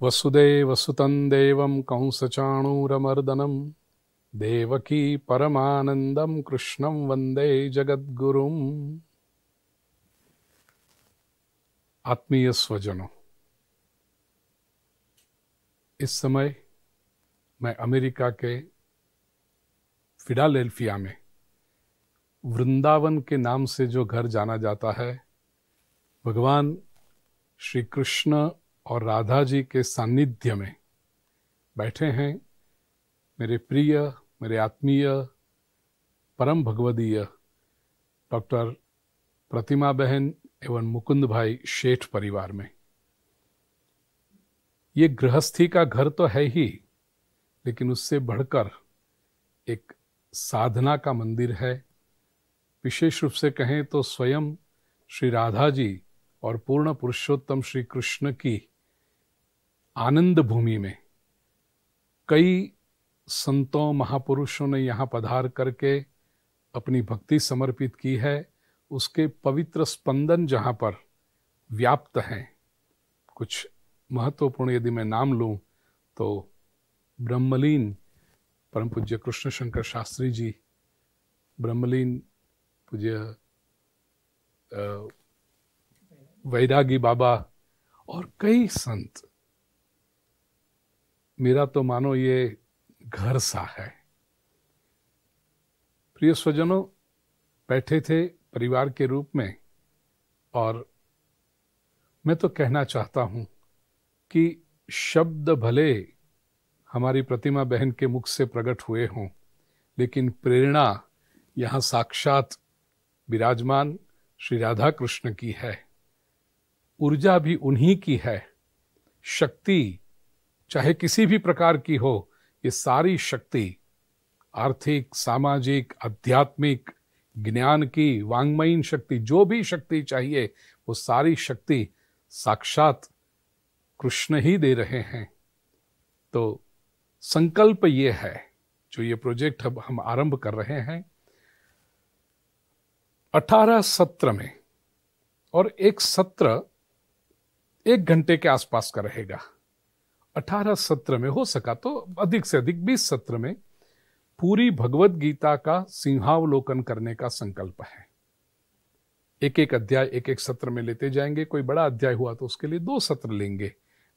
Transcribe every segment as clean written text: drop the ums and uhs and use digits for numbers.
वसुदेवसुतं देवं कंसचाणूरमर्दनं देवकी परमानंदं कृष्णं वंदे जगद्गुरुम्। आत्मीय स्वजनों, इस समय मैं अमेरिका के फिलाडेल्फिया में वृंदावन के नाम से जो घर जाना जाता है, भगवान श्री कृष्ण और राधा जी के सानिध्य में बैठे हैं। मेरे प्रिय, मेरे आत्मीय, परम भगवदीय डॉक्टर प्रतिमा बहन एवं मुकुंद भाई शेठ परिवार में। ये गृहस्थी का घर तो है ही, लेकिन उससे बढ़कर एक साधना का मंदिर है। विशेष रूप से कहें तो स्वयं श्री राधा जी और पूर्ण पुरुषोत्तम श्री कृष्ण की आनंद भूमि में कई संतों महापुरुषों ने यहाँ पधार करके अपनी भक्ति समर्पित की है। उसके पवित्र स्पंदन जहाँ पर व्याप्त हैं, कुछ महत्वपूर्ण यदि मैं नाम लूँ तो ब्रह्मलीन परम पूज्य कृष्ण शंकर शास्त्री जी, ब्रह्मलीन पूज्य वैरागी बाबा और कई संत। मेरा तो मानो ये घर सा है। प्रिय स्वजनों, बैठे थे परिवार के रूप में और मैं तो कहना चाहता हूं कि शब्द भले हमारी प्रतिमा बहन के मुख से प्रकट हुए हों, लेकिन प्रेरणा यहाँ साक्षात विराजमान श्री राधा कृष्ण की है। ऊर्जा भी उन्हीं की है। शक्ति चाहे किसी भी प्रकार की हो, ये सारी शक्ति आर्थिक, सामाजिक, आध्यात्मिक, ज्ञान की, वांग्मयीन शक्ति, जो भी शक्ति चाहिए वो सारी शक्ति साक्षात कृष्ण ही दे रहे हैं। तो संकल्प ये है, जो ये प्रोजेक्ट अब हम आरंभ कर रहे हैं 18 सत्र में, और एक सत्र 1 घंटे के आसपास का रहेगा। 18 सत्र में, हो सका तो अधिक से अधिक 20 सत्र में पूरी भगवत गीता का सिंहावलोकन करने का संकल्प है। एक एक अध्याय एक एक सत्र में लेते जाएंगे। कोई बड़ा अध्याय हुआ तो उसके लिए 2 सत्र लेंगे।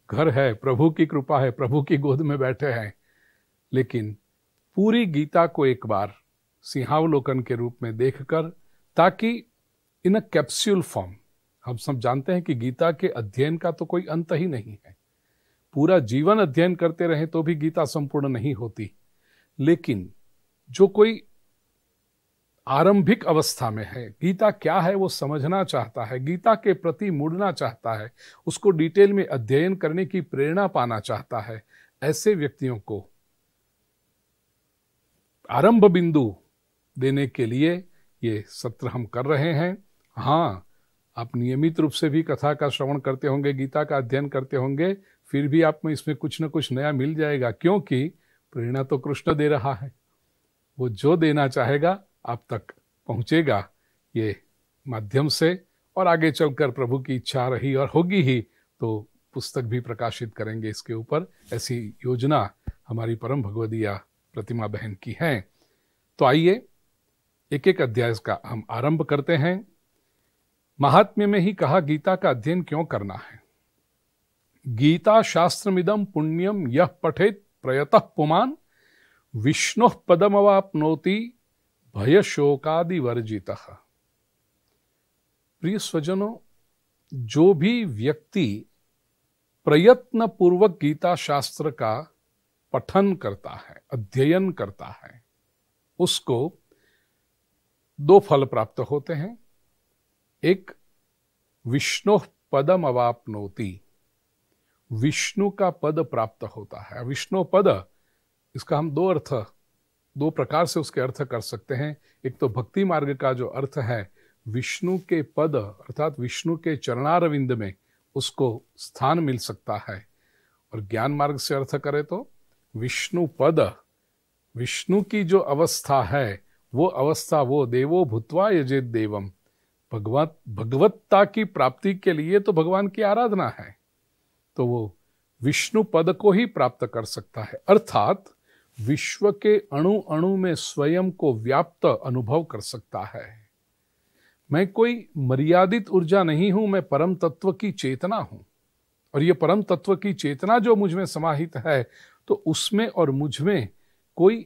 घर है, प्रभु की कृपा है, प्रभु की गोद में बैठे हैं, लेकिन पूरी गीता को एक बार सिंहावलोकन के रूप में देखकर, ताकि इन अ कैप्सूल फॉर्म, हम सब जानते हैं कि गीता के अध्ययन का तो कोई अंत ही नहीं है। पूरा जीवन अध्ययन करते रहें तो भी गीता संपूर्ण नहीं होती, लेकिन जो कोई आरंभिक अवस्था में है, गीता क्या है वो समझना चाहता है, गीता के प्रति मुड़ना चाहता है, उसको डिटेल में अध्ययन करने की प्रेरणा पाना चाहता है, ऐसे व्यक्तियों को आरंभ बिंदु देने के लिए ये सत्र हम कर रहे हैं। हाँ, आप नियमित रूप से भी कथा का श्रवण करते होंगे, गीता का अध्ययन करते होंगे, फिर भी आप में इसमें कुछ न कुछ नया मिल जाएगा, क्योंकि प्रेरणा तो कृष्ण दे रहा है। वो जो देना चाहेगा आप तक पहुंचेगा ये माध्यम से, और आगे चलकर प्रभु की इच्छा रही और होगी ही तो पुस्तक भी प्रकाशित करेंगे इसके ऊपर। ऐसी योजना हमारी परम भगवदीया प्रतिमा बहन की है। तो आइए एक एक अध्याय का हम आरंभ करते हैं। महात्म्य में ही कहा गीता का अध्ययन क्यों करना है। गीता शास्त्रमिदं पुण्यम यह पठेत प्रयतः पुमान विष्णु पदमवाप्नोति भय शोकादि वर्जितः। प्रिय स्वजनों, जो भी व्यक्ति प्रयत्न पूर्वक गीता शास्त्र का पठन करता है, अध्ययन करता है, उसको 2 फल प्राप्त होते हैं। एक, विष्णु पदम अवाप्नोति, विष्णु का पद प्राप्त होता है। विष्णु पद, इसका हम 2 प्रकार से उसके अर्थ कर सकते हैं। एक तो भक्ति मार्ग का जो अर्थ है, विष्णु के पद अर्थात विष्णु के चरणारविंद में उसको स्थान मिल सकता है। और ज्ञान मार्ग से अर्थ करें तो विष्णु पद, विष्णु की जो अवस्था है वो अवस्था, वो देवो भूत्वा यजेत देवम, भगवत्ता की प्राप्ति के लिए तो भगवान की आराधना है। तो वो विष्णु पद को ही प्राप्त कर सकता है, अर्थात विश्व के अणु अणु में स्वयं को व्याप्त अनुभव कर सकता है। मैं कोई मर्यादित ऊर्जा नहीं हूं, मैं परम तत्व की चेतना हूं। और ये परम तत्व की चेतना जो मुझ में समाहित है, तो उसमें और मुझ में कोई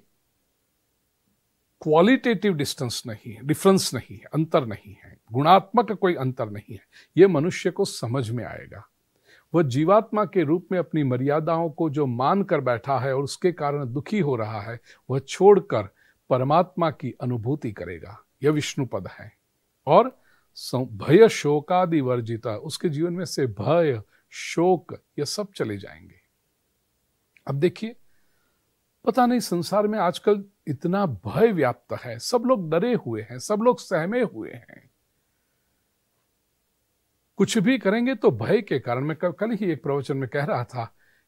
क्वालिटेटिव डिस्टेंस नहीं है, डिफरेंस नहीं है, अंतर नहीं है, गुणात्मक कोई अंतर नहीं है। यह मनुष्य को समझ में आएगा। वह जीवात्मा के रूप में अपनी मर्यादाओं को जो मान कर बैठा है और उसके कारण दुखी हो रहा है, वह छोड़कर परमात्मा की अनुभूति करेगा। यह विष्णु पद है। और भय शोकादि वर्जिता, उसके जीवन में से भय शोक ये सब चले जाएंगे। अब देखिए, पता नहीं संसार में आजकल इतना भय व्याप्त है, सब लोग डरे हुए हैं, सब लोग सहमे हुए हैं। कुछ भी करेंगे तो भय के कारण। मैं कल ही एक प्रवचन में कह रहा था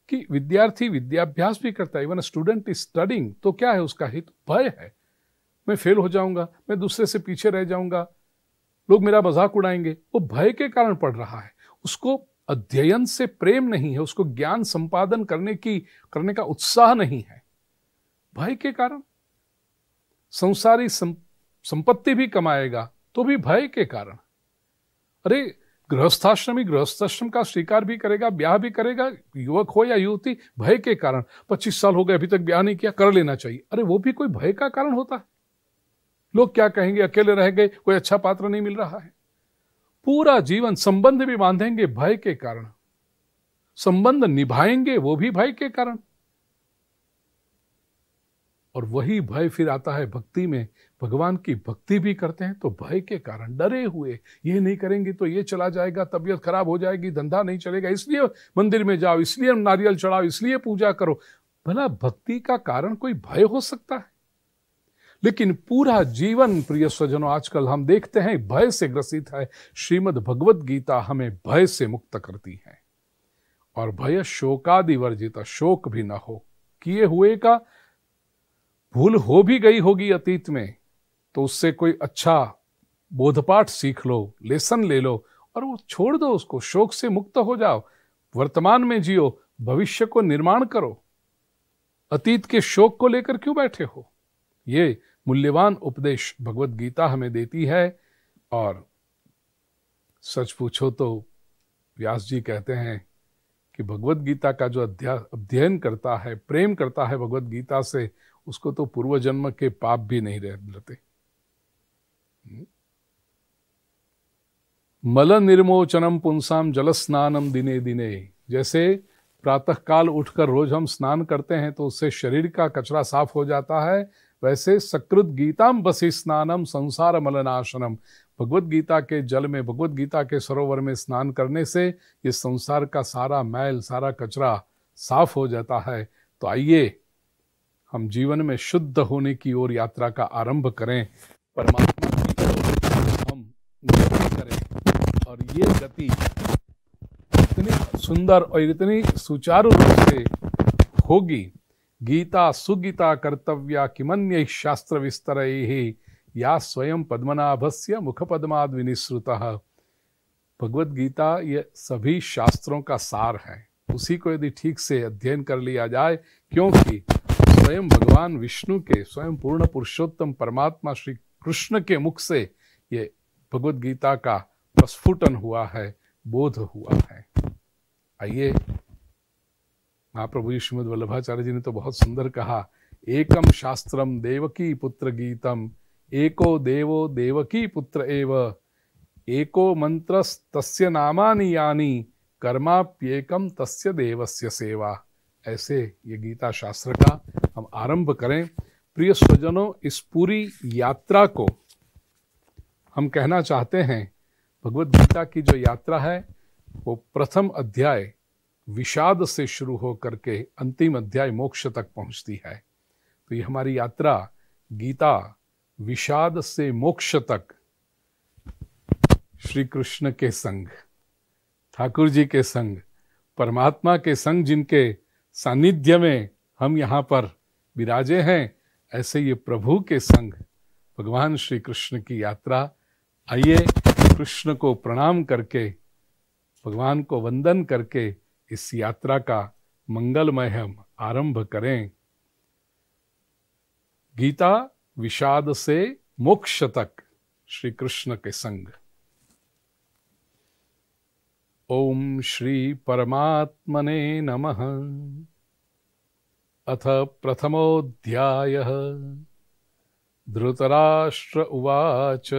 कि विद्यार्थी विद्याभ्यास भी करता है, इवन स्टूडेंट इज स्टडिंग, तो क्या है उसका हित? भय है। मैं फेल हो जाऊंगा, मैं दूसरे से पीछे रह जाऊंगा, लोग मेरा मजाक उड़ाएंगे। वो भय के कारण पढ़ रहा है। उसको अध्ययन से प्रेम नहीं है, उसको ज्ञान संपादन करने का उत्साह नहीं है, भय के कारण। संसारी संपत्ति भी कमाएगा तो भी भय के कारण। अरे गृहस्थाश्रमी गृहस्थाश्रम का स्वीकार भी करेगा, ब्याह भी करेगा, युवक हो या युवती, भय के कारण। 25 साल हो गए अभी तक ब्याह नहीं किया, कर लेना चाहिए। अरे वो भी कोई भय का कारण होता है। लोग क्या कहेंगे, अकेले रह गए, कोई अच्छा पात्र नहीं मिल रहा है। पूरा जीवन संबंध भी बांधेंगे भय के कारण, संबंध निभाएंगे वो भी भय के कारण। और वही भय फिर आता है भक्ति में। भगवान की भक्ति भी करते हैं तो भय के कारण, डरे हुए, ये नहीं करेंगे तो ये चला जाएगा, तबीयत खराब हो जाएगी, धंधा नहीं चलेगा, इसलिए मंदिर में जाओ, इसलिए नारियल चढ़ाओ, इसलिए पूजा करो। भला भक्ति का कारण कोई भय हो सकता है? लेकिन पूरा जीवन प्रिय स्वजनों आजकल हम देखते हैं भय से ग्रसित है। श्रीमद् भगवत गीता हमें भय से मुक्त करती है। और भय शोकादि वर्जित, शोक भी न हो। किए हुए का भूल हो भी गई होगी अतीत में, तो उससे कोई अच्छा बोधपाठ सीख लो, लेसन ले लो और वो छोड़ दो, उसको शोक से मुक्त हो जाओ। वर्तमान में जियो, भविष्य को निर्माण करो। अतीत के शोक को लेकर क्यों बैठे हो? ये मूल्यवान उपदेश भगवत गीता हमें देती है। और सच पूछो तो व्यास जी कहते हैं कि भगवत गीता का जो अध्ययन करता है, प्रेम करता है भगवत गीता से, उसको तो पूर्व जन्म के पाप भी नहीं रहते। मल निर्मोचनम पुंसाम जल स्नानम दिने दिने। जैसे प्रातः काल उठकर रोज हम स्नान करते हैं तो उससे शरीर का कचरा साफ हो जाता है, वैसे सकृत गीताम बसी स्नानम संसार मलनाशनम। भगवत गीता के जल में, भगवत गीता के सरोवर में स्नान करने से ये संसार का सारा मैल, सारा कचरा साफ हो जाता है। तो आइए हम जीवन में शुद्ध होने की ओर यात्रा का आरंभ करें, परमात्मा की ओर हम गति करें। और ये गति इतनी सुंदर और इतनी सुचारू रूप से होगी। गीता सुगीता कर्तव्या किमन्य शास्त्र विस्तरैः या स्वयं पद्मनाभस्य मुख पद्माद् विनिसृतः। भगवत गीता ये सभी शास्त्रों का सार है। उसी को यदि ठीक से अध्ययन कर लिया जाए, क्योंकि स्वयं भगवान विष्णु के, स्वयं पूर्ण पुरुषोत्तम परमात्मा श्री कृष्ण के मुख से ये भगवत गीता का प्रस्फुटन हुआ है, बोध हुआ है। आइए, महाप्रभु जी श्रीमद् वल्लभाचार्य जी ने तो बहुत सुंदर कहा, एकम शास्त्रम देवकी पुत्र गीतम, एको देवो देवकी पुत्र एव, एको मंत्रस तस्य नामानि यानि, कर्माप्येकम तस्य देवस्य सेवा। ऐसे ये गीता शास्त्र का हम आरंभ करें। प्रिय स्वजनों, इस पूरी यात्रा को हम कहना चाहते हैं, भगवत गीता की जो यात्रा है वो प्रथम अध्याय विषाद से शुरू होकर के अंतिम अध्याय मोक्ष तक पहुंचती है। तो ये हमारी यात्रा गीता विषाद से मोक्ष तक श्री कृष्ण के संग, ठाकुर जी के संग, परमात्मा के संग, जिनके सानिध्य में हम यहाँ पर विराजे हैं, ऐसे ये प्रभु के संग भगवान श्री कृष्ण की यात्रा। आइए कृष्ण को प्रणाम करके, भगवान को वंदन करके इस यात्रा का मंगलमय हम आरंभ करें। गीता विषाद से मोक्ष तक श्री कृष्ण के संग। ओम श्री परमात्मने नमः। अथ प्रथमोऽध्यायः। धृतराष्ट्र उवाच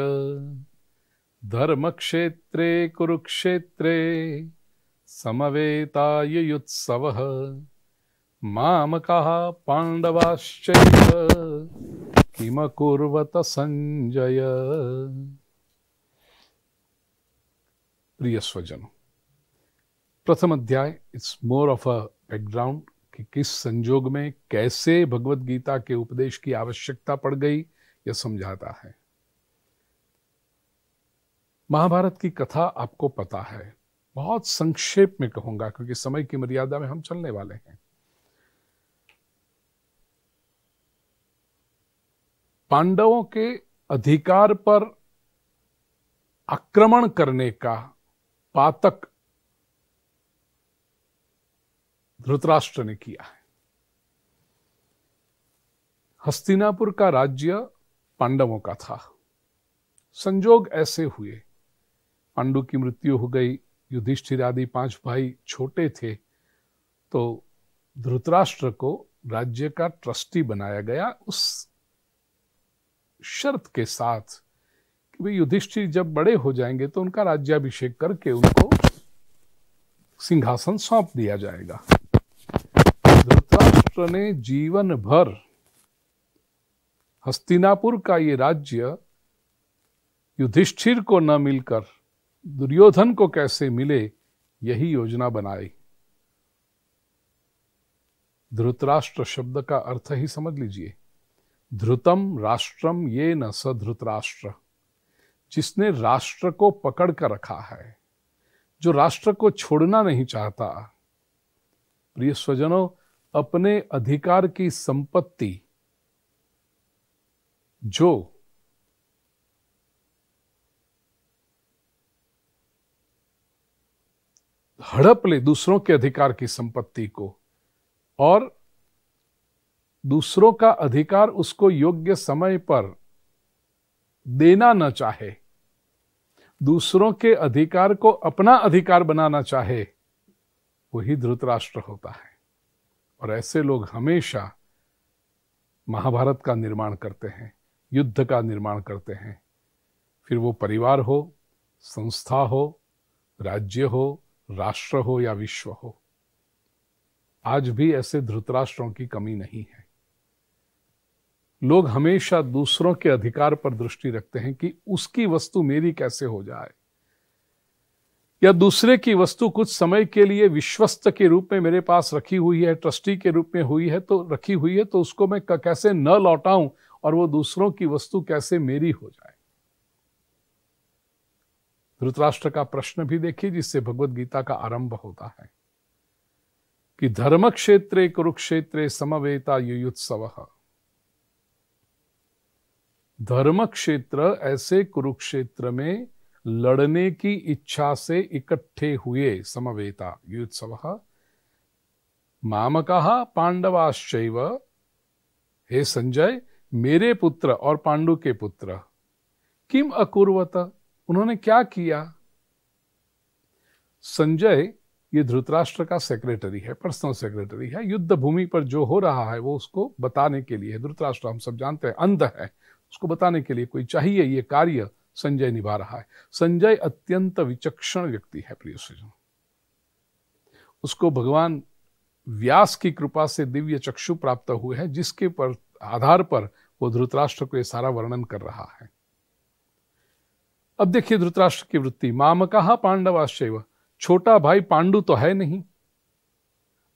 धर्मक्षेत्रे कुरुक्षेत्रे समवेतायुयुत्सवः मामकाः पाण्डवाश्चैव किमकुर्वत संजय। प्रिय स्वजनों, प्रथम अध्याय it's more of a background कि किस संजोग में कैसे भगवत गीता के उपदेश की आवश्यकता पड़ गई यह समझाता है। महाभारत की कथा आपको पता है, बहुत संक्षेप में कहूंगा क्योंकि समय की मर्यादा में हम चलने वाले हैं। पांडवों के अधिकार पर आक्रमण करने का पातक धृतराष्ट्र ने किया है। हस्तिनापुर का राज्य पांडवों का था। संजोग ऐसे हुए, पांडु की मृत्यु हो गई, युधिष्ठिर आदि 5 भाई छोटे थे, तो धृतराष्ट्र को राज्य का ट्रस्टी बनाया गया उस शर्त के साथ कि भाई युधिष्ठिर जब बड़े हो जाएंगे तो उनका राज्याभिषेक करके उनको सिंहासन सौंप दिया जाएगा। धृतराष्ट्र ने जीवन भर हस्तिनापुर का ये राज्य युधिष्ठिर को न मिलकर दुर्योधन को कैसे मिले, यही योजना बनाई। धृतराष्ट्र शब्द का अर्थ ही समझ लीजिए, धृतम राष्ट्रम ये न स धृतराष्ट्र, जिसने राष्ट्र को पकड़ कर रखा है, जो राष्ट्र को छोड़ना नहीं चाहता। प्रिय स्वजनों, अपने अधिकार की संपत्ति जो हड़प ले दूसरों के अधिकार की संपत्ति को, और दूसरों का अधिकार उसको योग्य समय पर देना न चाहे, दूसरों के अधिकार को अपना अधिकार बनाना चाहे, वही धृतराष्ट्र होता है। और ऐसे लोग हमेशा महाभारत का निर्माण करते हैं, युद्ध का निर्माण करते हैं, फिर वो परिवार हो, संस्था हो, राज्य हो, राष्ट्र हो या विश्व हो। आज भी ऐसे धृतराष्ट्रों की कमी नहीं है। लोग हमेशा दूसरों के अधिकार पर दृष्टि रखते हैं कि उसकी वस्तु मेरी कैसे हो जाए, या दूसरे की वस्तु कुछ समय के लिए विश्वस्त के रूप में मेरे पास रखी हुई है, ट्रस्टी के रूप में रखी हुई है, तो उसको मैं कैसे न लौटाऊं और वो दूसरों की वस्तु कैसे मेरी हो जाए। धृतराष्ट्र का प्रश्न भी देखिए, जिससे भगवत गीता का आरंभ होता है कि धर्म क्षेत्रे कुरुक्षेत्रे समवेता युयुत्सवः। धर्म क्षेत्र ऐसे कुरुक्षेत्र में लड़ने की इच्छा से इकट्ठे हुए, समवेता युयुत्सवः मामकाः पांडवाश्चैव। हे संजय, मेरे पुत्र और पांडु के पुत्र, किम अकुर्वत, उन्होंने क्या किया। संजय ये धृतराष्ट्र का सेक्रेटरी है, पर्सनल सेक्रेटरी है। युद्ध भूमि पर जो हो रहा है वो उसको बताने के लिए, धृतराष्ट्र हम सब जानते हैं अंध है, उसको बताने के लिए कोई चाहिए, ये कार्य संजय निभा रहा है। संजय अत्यंत विचक्षण व्यक्ति है प्रिय स्वजन। उसको भगवान व्यास की कृपा से दिव्य चक्षु प्राप्त हुए हैं, जिसके पर आधार पर वो धृतराष्ट्र को ये सारा वर्णन कर रहा है। अब देखिए धृतराष्ट्र की वृत्ति, मामकाः पांडवाश्चैव, छोटा भाई पांडु तो है नहीं,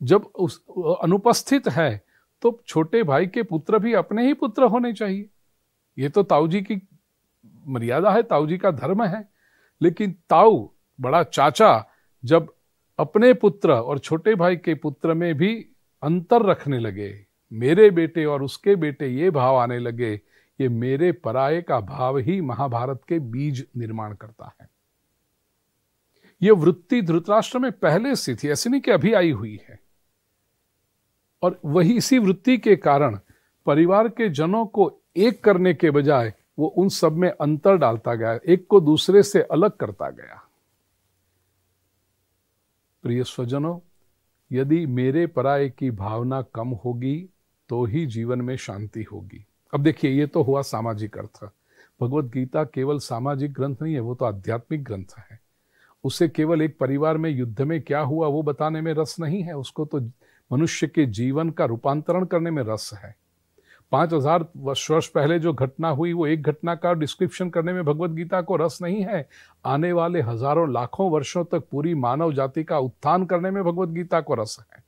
जब उस अनुपस्थित है तो छोटे भाई के पुत्र भी अपने ही पुत्र होने चाहिए। ये तो ताऊ जी की मर्यादा है, ताऊ जी का धर्म है। लेकिन ताऊ बड़ा चाचा जब अपने पुत्र और छोटे भाई के पुत्र में भी अंतर रखने लगे, मेरे बेटे और उसके बेटे ये भाव आने लगे, ये मेरे पराये का भाव ही महाभारत के बीज निर्माण करता है। ये वृत्ति धृतराष्ट्र में पहले से थी, ऐसी नहीं कि अभी आई हुई है। और वही इसी वृत्ति के कारण परिवार के जनों को एक करने के बजाय वो उन सब में अंतर डालता गया, एक को दूसरे से अलग करता गया। प्रिय स्वजनों, यदि मेरे पराये की भावना कम होगी तो ही जीवन में शांति होगी। अब देखिए, ये तो हुआ सामाजिक अर्थ। भगवत गीता केवल सामाजिक ग्रंथ नहीं है, वो तो आध्यात्मिक ग्रंथ है। उसे केवल एक परिवार में युद्ध में क्या हुआ वो बताने में रस नहीं है, उसको तो मनुष्य के जीवन का रूपांतरण करने में रस है। 5000 वर्ष पहले जो घटना हुई वो एक घटना का डिस्क्रिप्शन करने में भगवत गीता को रस नहीं है। आने वाले हजारों लाखों वर्षों तक पूरी मानव जाति का उत्थान करने में भगवत गीता को रस है।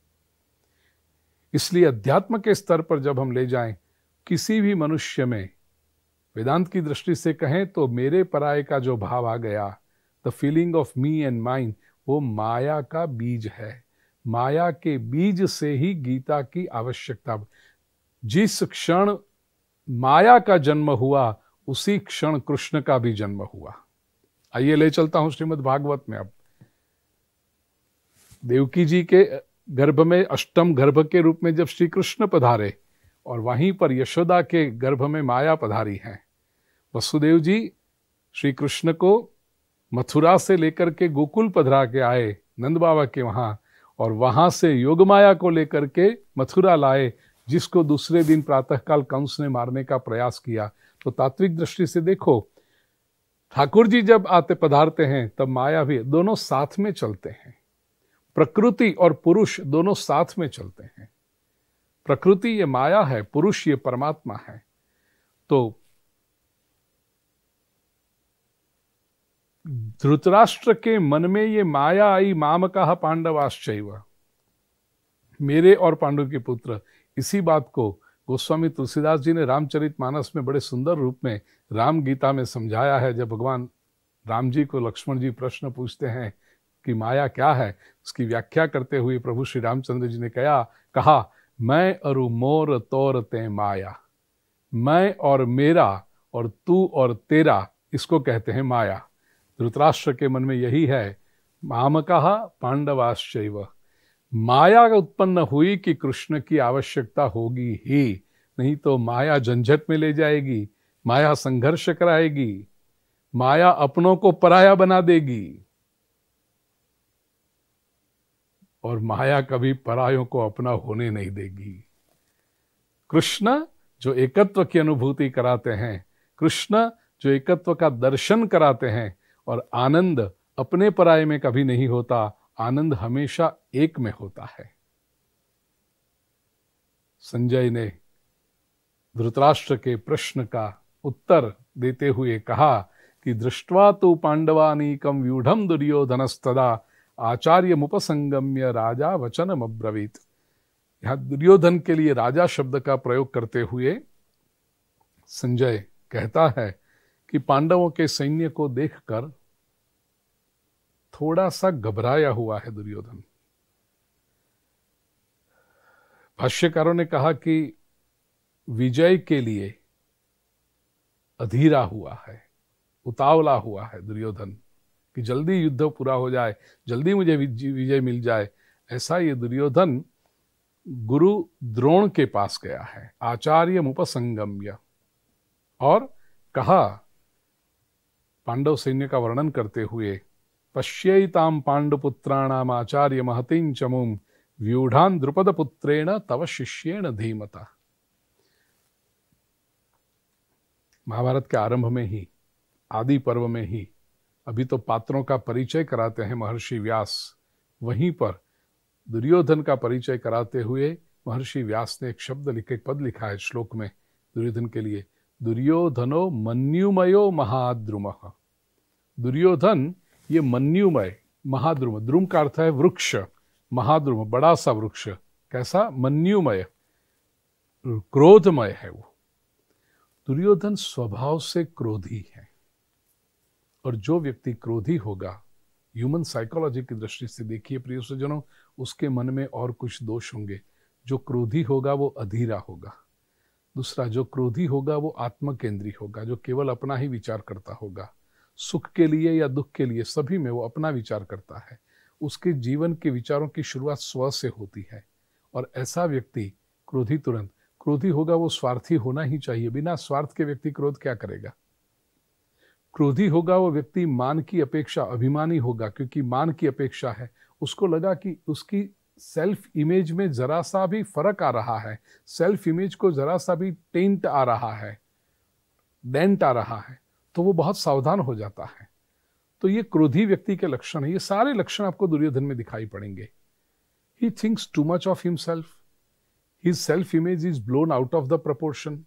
इसलिए अध्यात्म के स्तर पर जब हम ले जाएं, किसी भी मनुष्य में वेदांत की दृष्टि से कहें तो मेरे पराये का जो भाव आ गया, the feeling of me and mine, वो माया का बीज है। माया के बीज से ही गीता की आवश्यकता। जिस क्षण माया का जन्म हुआ उसी क्षण कृष्ण का भी जन्म हुआ। आइए ले चलता हूं श्रीमद् भागवत में। अब देवकी जी के गर्भ में अष्टम गर्भ के रूप में जब श्री कृष्ण पधारे और वहीं पर यशोदा के गर्भ में माया पधारी है। वसुदेव जी श्री कृष्ण को मथुरा से लेकर के गोकुल पधरा के आए नंद बाबा के वहां, और वहां से योगमाया को लेकर के मथुरा लाए, जिसको दूसरे दिन प्रातःकाल कंस ने मारने का प्रयास किया। तो तात्विक दृष्टि से देखो, ठाकुर जी जब आते पधारते हैं तब माया भी, दोनों साथ में चलते हैं। प्रकृति और पुरुष दोनों साथ में चलते हैं। प्रकृति ये माया है, पुरुष ये परमात्मा है। तो धृतराष्ट्र के मन में ये माया आई, माम कहा पांडवाश्चैव, मेरे और पांडु के पुत्र। इसी बात को गोस्वामी तुलसीदास जी ने रामचरितमानस में बड़े सुंदर रूप में राम गीता में समझाया है। जब भगवान राम जी को लक्ष्मण जी प्रश्न पूछते हैं कि माया क्या है, उसकी व्याख्या करते हुए प्रभु श्री रामचंद्र जी ने कहा मैं अरु मोर तोर ते माया, मैं और मेरा और तू और तेरा, इसको कहते हैं माया। धृतराष्ट्र के मन में यही है, मामकः पांडवाश्चैव। माया उत्पन्न हुई कि कृष्ण की आवश्यकता होगी ही, नहीं तो माया झंझट में ले जाएगी, माया संघर्ष कराएगी, माया अपनों को पराया बना देगी, और माया कभी परायों को अपना होने नहीं देगी। कृष्ण जो एकत्व की अनुभूति कराते हैं, कृष्ण जो एकत्व का दर्शन कराते हैं, और आनंद अपने पराये में कभी नहीं होता, आनंद हमेशा एक में होता है। संजय ने धृतराष्ट्र के प्रश्न का उत्तर देते हुए कहा कि दृष्ट्वा तो पांडवानीकम व्यूढ़म दुर्योधनस्तदा आचार्य मुपसंगम्य राजा वचनम अब्रवीत। यहां दुर्योधन के लिए राजा शब्द का प्रयोग करते हुए संजय कहता है कि पांडवों के सैन्य को देखकर थोड़ा सा घबराया हुआ है दुर्योधन। भाष्यकारों ने कहा कि विजय के लिए अधीरा हुआ है, उतावला हुआ है दुर्योधन, कि जल्दी युद्ध पूरा हो जाए, जल्दी मुझे विजय मिल जाए। ऐसा ये दुर्योधन गुरु द्रोण के पास गया है, आचार्य मुपसंगम्य, और कहा पांडव सैन्य का वर्णन करते हुए, पश्यैताम पांडुपुत्राणाम आचार्य महतीं चमुम व्यूढ़ान द्रुपद पुत्रेण तव शिष्येण धीमता। महाभारत के आरंभ में ही, आदि पर्व में ही, अभी तो पात्रों का परिचय कराते हैं महर्षि व्यास, वहीं पर दुर्योधन का परिचय कराते हुए महर्षि व्यास ने एक शब्द लिखे, एक पद लिखा है श्लोक में दुर्योधन के लिए, दुर्योधनो मन्युमयो महाद्रुमः। दुर्योधन ये मन्युमय, महाद्रुम, द्रुम का अर्थ है वृक्ष, महाद्रुम बड़ा सा वृक्ष, कैसा? मन्युमय, क्रोधमय है वो। दुर्योधन स्वभाव से क्रोधी है, और जो व्यक्ति क्रोधी होगा, ह्यूमन साइकोलॉजी की दृष्टि से देखिए प्रिय सज्जनों, उसके मन में और कुछ दोष होंगे। जो क्रोधी होगा वो अधीरा होगा। दूसरा, जो क्रोधी होगा वो आत्मकेंद्री होगा, जो केवल अपना ही विचार करता होगा, सुख के लिए या दुख के लिए सभी में वो अपना विचार करता है। उसके जीवन के विचारों की शुरुआत स्व से होती है, और ऐसा व्यक्ति क्रोधी तुरंत, क्रोधी होगा वो स्वार्थी होना ही चाहिए, बिना स्वार्थ के व्यक्ति क्रोध क्या करेगा। क्रोधी होगा वो व्यक्ति मान की अपेक्षा अभिमानी होगा, क्योंकि मान की अपेक्षा है, उसको लगा कि उसकी सेल्फ इमेज में जरा सा भी फर्क आ रहा है, सेल्फ इमेज को जरा सा भी टेंट आ रहा है, डेंट आ रहा है, तो वो बहुत सावधान हो जाता है। तो ये क्रोधी व्यक्ति के लक्षण है। ये सारे लक्षण आपको दुर्योधन में दिखाई पड़ेंगे। He thinks too much of himself, his self image is blown out of the proportion.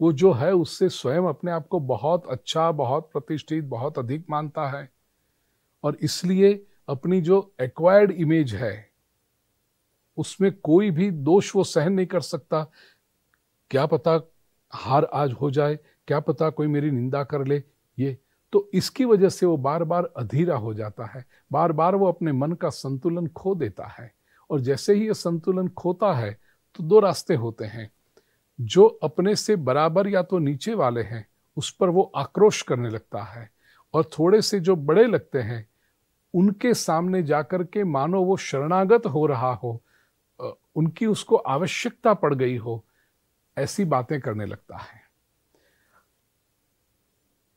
वो जो है उससे स्वयं अपने आप को बहुत अच्छा, बहुत प्रतिष्ठित, बहुत अधिक मानता है, और इसलिए अपनी जो एक्वायर्ड इमेज है उसमें कोई भी दोष वो सहन नहीं कर सकता। क्या पता हार आज हो जाए, क्या पता कोई मेरी निंदा कर ले, ये तो इसकी वजह से वो बार बार अधीरा हो जाता है, बार बार वो अपने मन का संतुलन खो देता है। और जैसे ही ये संतुलन खोता है तो दो रास्ते होते हैं। जो अपने से बराबर या तो नीचे वाले हैं उस पर वो आक्रोश करने लगता है, और थोड़े से जो बड़े लगते हैं उनके सामने जाकर के मानो वो शरणागत हो रहा हो, उनकी उसको आवश्यकता पड़ गई हो, ऐसी बातें करने लगता है।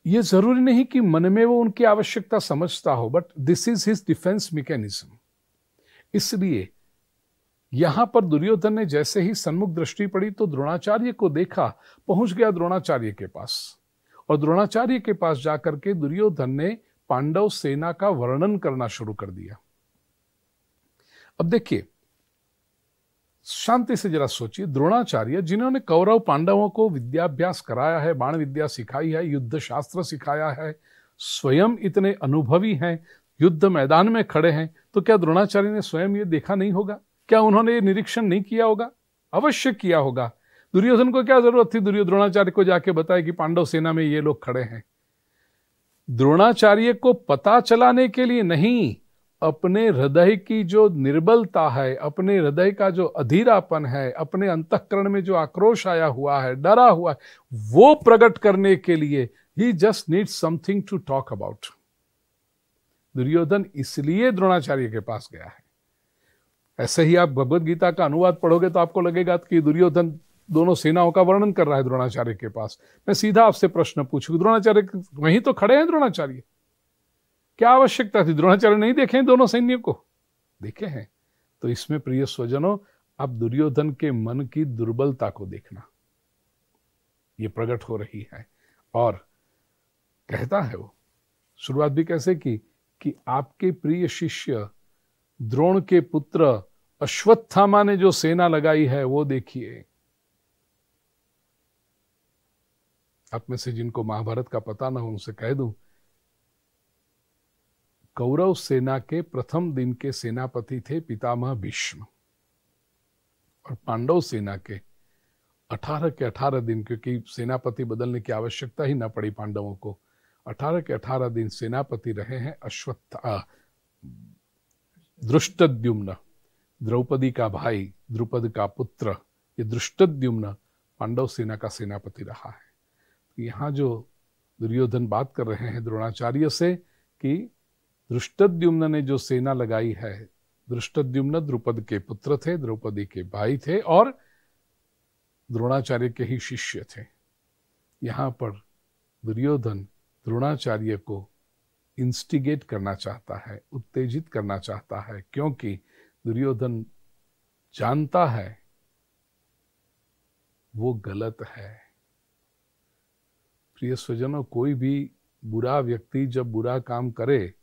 ये जरूरी नहीं कि मन में वो उनकी आवश्यकता समझता हो, but this is his defence mechanism. इसलिए यहां पर दुर्योधन ने जैसे ही सन्मुख दृष्टि पड़ी तो द्रोणाचार्य को देखा, पहुंच गया द्रोणाचार्य के पास, और द्रोणाचार्य के पास जाकर के दुर्योधन ने पांडव सेना का वर्णन करना शुरू कर दिया। अब देखिए, शांति से जरा सोचिए, द्रोणाचार्य जिन्होंने कौरव पांडवों को विद्याभ्यास कराया है, बाण विद्या सिखाई है, युद्ध शास्त्र सिखाया है, स्वयं इतने अनुभवी हैं, युद्ध मैदान में खड़े हैं, तो क्या द्रोणाचार्य ने स्वयं ये देखा नहीं होगा? क्या उन्होंने ये निरीक्षण नहीं किया होगा? अवश्य किया होगा। दुर्योधन को क्या जरूरत थी द्रोणाचार्य को जाके बताए कि पांडव सेना में ये लोग खड़े हैं? द्रोणाचार्य को पता चलाने के लिए नहीं, अपने हृदय की जो निर्बलता है, अपने हृदय का जो अधीरापन है, अपने अंतःकरण में जो आक्रोश आया हुआ है, डरा हुआ है, वो प्रकट करने के लिए ही just needs something to talk about. Duryodhan इसलिए द्रोणाचार्य के पास गया है। ऐसे ही आप भगवद गीता का अनुवाद पढ़ोगे तो आपको लगेगा कि दुर्योधन दोनों सेनाओं का वर्णन कर रहा है द्रोणाचार्य के पास। मैं सीधा आपसे प्रश्न पूछूं, द्रोणाचार्य वहीं तो खड़े हैं द्रोणाचार्य, क्या आवश्यकता थी? द्रोणाचार्य नहीं देखे हैं दोनों सैन्यों को? देखे हैं। तो इसमें प्रिय स्वजनों, अब दुर्योधन के मन की दुर्बलता को देखना, ये प्रकट हो रही है। और कहता है वो, शुरुआत भी कैसे की कि आपके प्रिय शिष्य द्रोण के पुत्र अश्वत्थामा ने जो सेना लगाई है वो देखिए। आप में से जिनको महाभारत का पता ना हो उनसे कह दूं, कौरव सेना के प्रथम दिन के सेनापति थे पितामह भीष्म, और पांडव सेना के 18 के 18 दिन, क्योंकि सेनापति बदलने की आवश्यकता ही ना पड़ी पांडवों को, 18 के 18 दिन सेनापति रहे हैं धृष्टद्युम्न, द्रौपदी का भाई, द्रुपद का पुत्र, ये धृष्टद्युम्न पांडव सेना का सेनापति रहा है। तो यहाँ जो दुर्योधन बात कर रहे हैं द्रोणाचार्य से कि धृष्टद्युम्न ने जो सेना लगाई है, धृष्टद्युम्न द्रुपद के पुत्र थे, द्रौपदी के भाई थे और द्रोणाचार्य के ही शिष्य थे। यहाँ पर दुर्योधन द्रोणाचार्य को इंस्टिगेट करना चाहता है, उत्तेजित करना चाहता है, क्योंकि दुर्योधन जानता है वो गलत है। प्रिय स्वजनों, कोई भी बुरा व्यक्ति जब बुरा काम करे,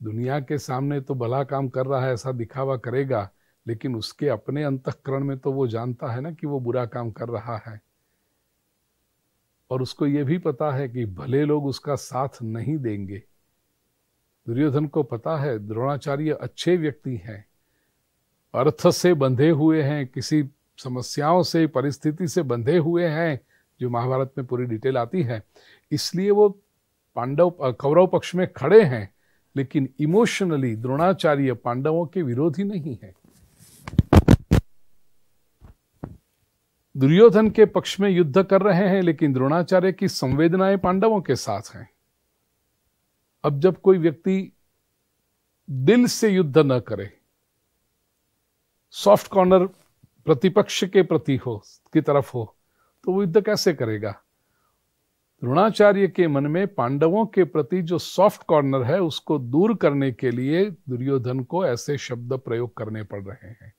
दुनिया के सामने तो भला काम कर रहा है ऐसा दिखावा करेगा, लेकिन उसके अपने अंतःकरण में तो वो जानता है ना कि वो बुरा काम कर रहा है, और उसको ये भी पता है कि भले लोग उसका साथ नहीं देंगे। दुर्योधन को पता है द्रोणाचार्य अच्छे व्यक्ति हैं, अर्थ से बंधे हुए हैं, किसी समस्याओं से, परिस्थिति से बंधे हुए हैं, जो महाभारत में पूरी डिटेल आती है, इसलिए वो कौरव पक्ष में खड़े हैं, लेकिन इमोशनली द्रोणाचार्य पांडवों के विरोधी नहीं है। दुर्योधन के पक्ष में युद्ध कर रहे हैं, लेकिन द्रोणाचार्य की संवेदनाएं पांडवों के साथ हैं। अब जब कोई व्यक्ति दिल से युद्ध न करे, सॉफ्ट कॉर्नर प्रतिपक्ष के प्रति हो, की तरफ हो, तो वो युद्ध कैसे करेगा? द्रोणाचार्य के मन में पांडवों के प्रति जो सॉफ्ट कॉर्नर है उसको दूर करने के लिए दुर्योधन को ऐसे शब्द प्रयोग करने पड़ रहे हैं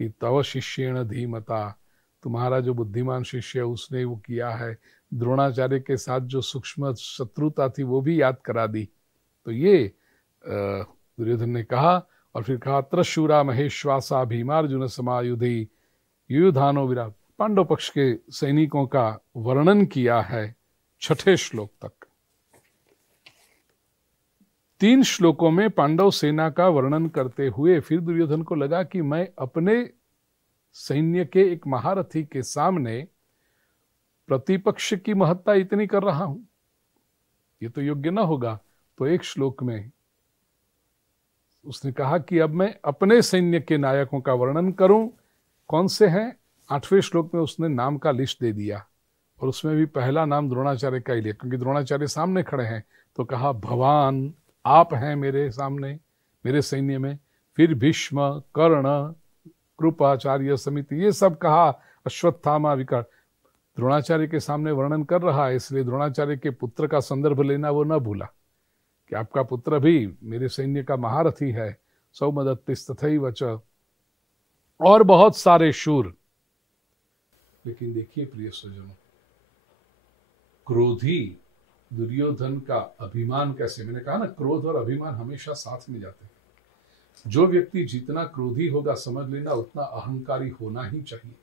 कि तव शिष्येण धीमता, तुम्हारा जो बुद्धिमान शिष्य है उसने वो किया है। द्रोणाचार्य के साथ जो सूक्ष्म शत्रुता थी वो भी याद करा दी। तो ये दुर्योधन ने कहा, और फिर कहा त्रशूरा महेश्वासा भीमार्जुन समायुधि युधानो विराट। पांडव पक्ष के सैनिकों का वर्णन किया है 6ठे श्लोक तक। 3 श्लोकों में पांडव सेना का वर्णन करते हुए फिर दुर्योधन को लगा कि मैं अपने सैन्य के एक महारथी के सामने प्रतिपक्ष की महत्ता इतनी कर रहा हूं, ये तो योग्य ना होगा। तो एक श्लोक में उसने कहा कि अब मैं अपने सैन्य के नायकों का वर्णन करूं। कौन से हैं? 8वें श्लोक में उसने नाम का लिस्ट दे दिया, और उसमें भी पहला नाम द्रोणाचार्य का ही लिया, क्योंकि द्रोणाचार्य सामने खड़े हैं। तो कहा भवान, आप हैं मेरे सामने, मेरे सैन्य में। फिर भीष्म, कर्ण, कृपाचार्य समिति, ये सब कहा। अश्वत्थामा, विकट। द्रोणाचार्य के सामने वर्णन कर रहा है, इसलिए द्रोणाचार्य के पुत्र का संदर्भ लेना वो न भूला कि आपका पुत्र भी मेरे सैन्य का महारथी है। सौमदत्तिस्तथैव च, और बहुत सारे शूर। लेकिन देखिए प्रिय स्वजनों, क्रोधी दुर्योधन का अभिमान कैसे, मैंने कहा ना, क्रोध और अभिमान हमेशा साथ में जाते हैं। जो व्यक्ति जितना क्रोधी होगा, समझ लेना उतना अहंकारी होना ही चाहिए।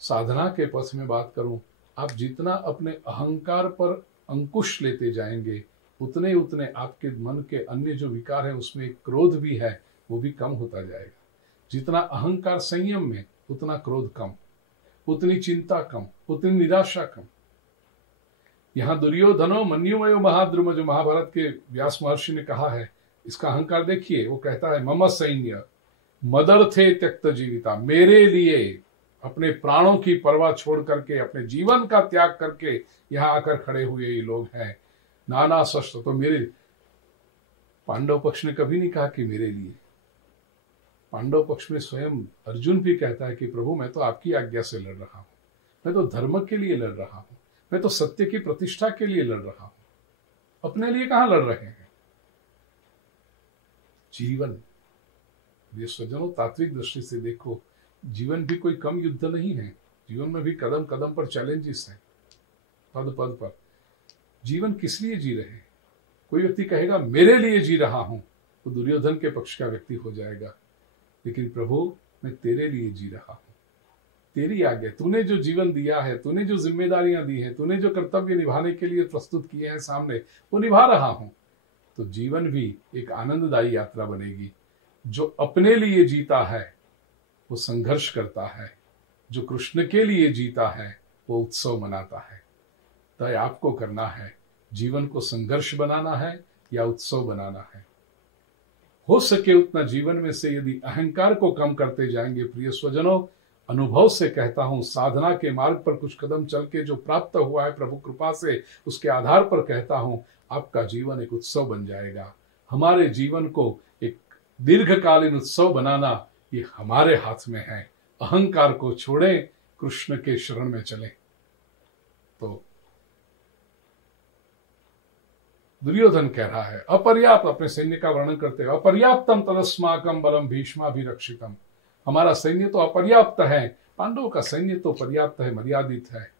साधना के पथ में बात करूं, आप जितना अपने अहंकार पर अंकुश लेते जाएंगे, उतने उतने आपके मन के अन्य जो विकार है उसमें क्रोध भी है, वो भी कम होता जाएगा। जितना अहंकार संयम में, उतना क्रोध कम, उतनी चिंता कम, उतनी निराशा कम। यहां दुर्योधनो मन्युमयो महाद्रुम, जो महाभारत के व्यास महर्षि ने कहा है, इसका अहंकार देखिए। वो कहता है मम सैन्य मदर्थे त्यक्त जीविता, मेरे लिए अपने प्राणों की परवाह छोड़ करके, अपने जीवन का त्याग करके यहां आकर खड़े हुए ये लोग हैं। नाना शस्त्र, तो मेरे, पांडव पक्ष ने कभी नहीं कहा कि मेरे लिए। पांडव पक्ष में स्वयं अर्जुन भी कहता है कि प्रभु मैं तो आपकी आज्ञा से लड़ रहा हूं, मैं तो धर्म के लिए लड़ रहा हूं, मैं तो सत्य की प्रतिष्ठा के लिए लड़ रहा हूं, अपने लिए कहां लड़ रहे हैं। जीवन, ये स्वजनों, तात्विक दृष्टि से देखो, जीवन भी कोई कम युद्ध नहीं है। जीवन में भी कदम कदम पर चैलेंजेस हैं, पद पद पर। जीवन किस लिए जी रहे हैं? कोई व्यक्ति कहेगा मेरे लिए जी रहा हूं, वो दुर्योधन के पक्ष का व्यक्ति हो जाएगा। लेकिन प्रभु मैं तेरे लिए जी रहा हूं, तेरी आज्ञा, तूने जो जीवन दिया है, तूने जो जिम्मेदारियां दी हैं, तूने जो कर्तव्य निभाने के लिए प्रस्तुत किए हैं सामने, वो निभा रहा हूं। तो जीवन भी एक आनंददायी यात्रा बनेगी। जो अपने लिए जीता है वो संघर्ष करता है, जो कृष्ण के लिए जीता है वो उत्सव मनाता है। तय आपको करना है, जीवन को संघर्ष बनाना है या उत्सव बनाना है। हो सके उतना जीवन में से यदि अहंकार को कम करते जाएंगे, प्रिय स्वजनों, अनुभव से कहता हूं, साधना के मार्ग पर कुछ कदम चल के जो प्राप्त हुआ है प्रभु कृपा से, उसके आधार पर कहता हूं, आपका जीवन एक उत्सव बन जाएगा। हमारे जीवन को एक दीर्घकालीन उत्सव बनाना ये हमारे हाथ में है। अहंकार को छोड़ें, कृष्ण के शरण में चलें। तो दुर्योधन कह रहा है अपर्याप्त, अपने सैन्य का वर्णन करते हुए, अपर्याप्तम तदस्माकम बलम भीष्माभिरक्षितम, हमारा सैन्य तो अपर्याप्त है, पांडवों का सैन्य तो पर्याप्त है, मर्यादित है।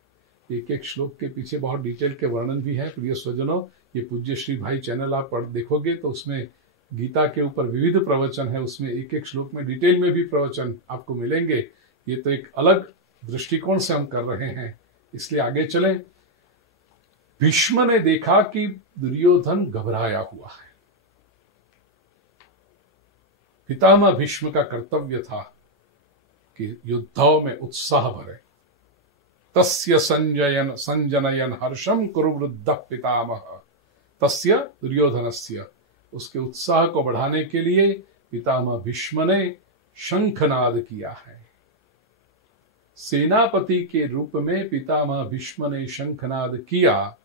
एक एक श्लोक के पीछे बहुत डिटेल के वर्णन भी है। प्रिय स्वजनों, ये पूज्य श्री भाई चैनल आप पढ़ देखोगे तो उसमें गीता के ऊपर विविध प्रवचन है, उसमें एक एक श्लोक में डिटेल में भी प्रवचन आपको मिलेंगे। ये तो एक अलग दृष्टिकोण से हम कर रहे हैं, इसलिए आगे चलें। भीष्म ने देखा कि दुर्योधन घबराया हुआ है। पितामह भीष्म का कर्तव्य था कि युद्धों में उत्साह भरे। तस्य संजनयन हर्षम कुरु वृद्ध पितामह, तस्य दुर्योधनस्य, उसके उत्साह को बढ़ाने के लिए पितामह भीष्म ने शंखनाद किया है। सेनापति के रूप में पितामह भीष्म ने शंखनाद किया,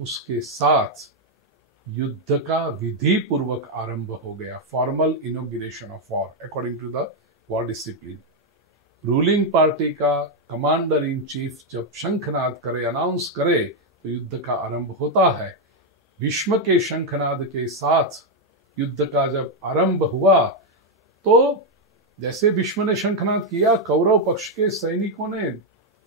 उसके साथ युद्ध का विधि पूर्वक आरंभ हो गया। Formal inauguration of war according to the war discipline. Ruling party का कमांडर इन चीफ जब शंखनाद करे, अनाउंस करे, तो युद्ध का आरंभ होता है। भीष्म के शंखनाद के साथ युद्ध का जब आरंभ हुआ तो जैसे भीष्म ने शंखनाद किया, कौरव पक्ष के सैनिकों ने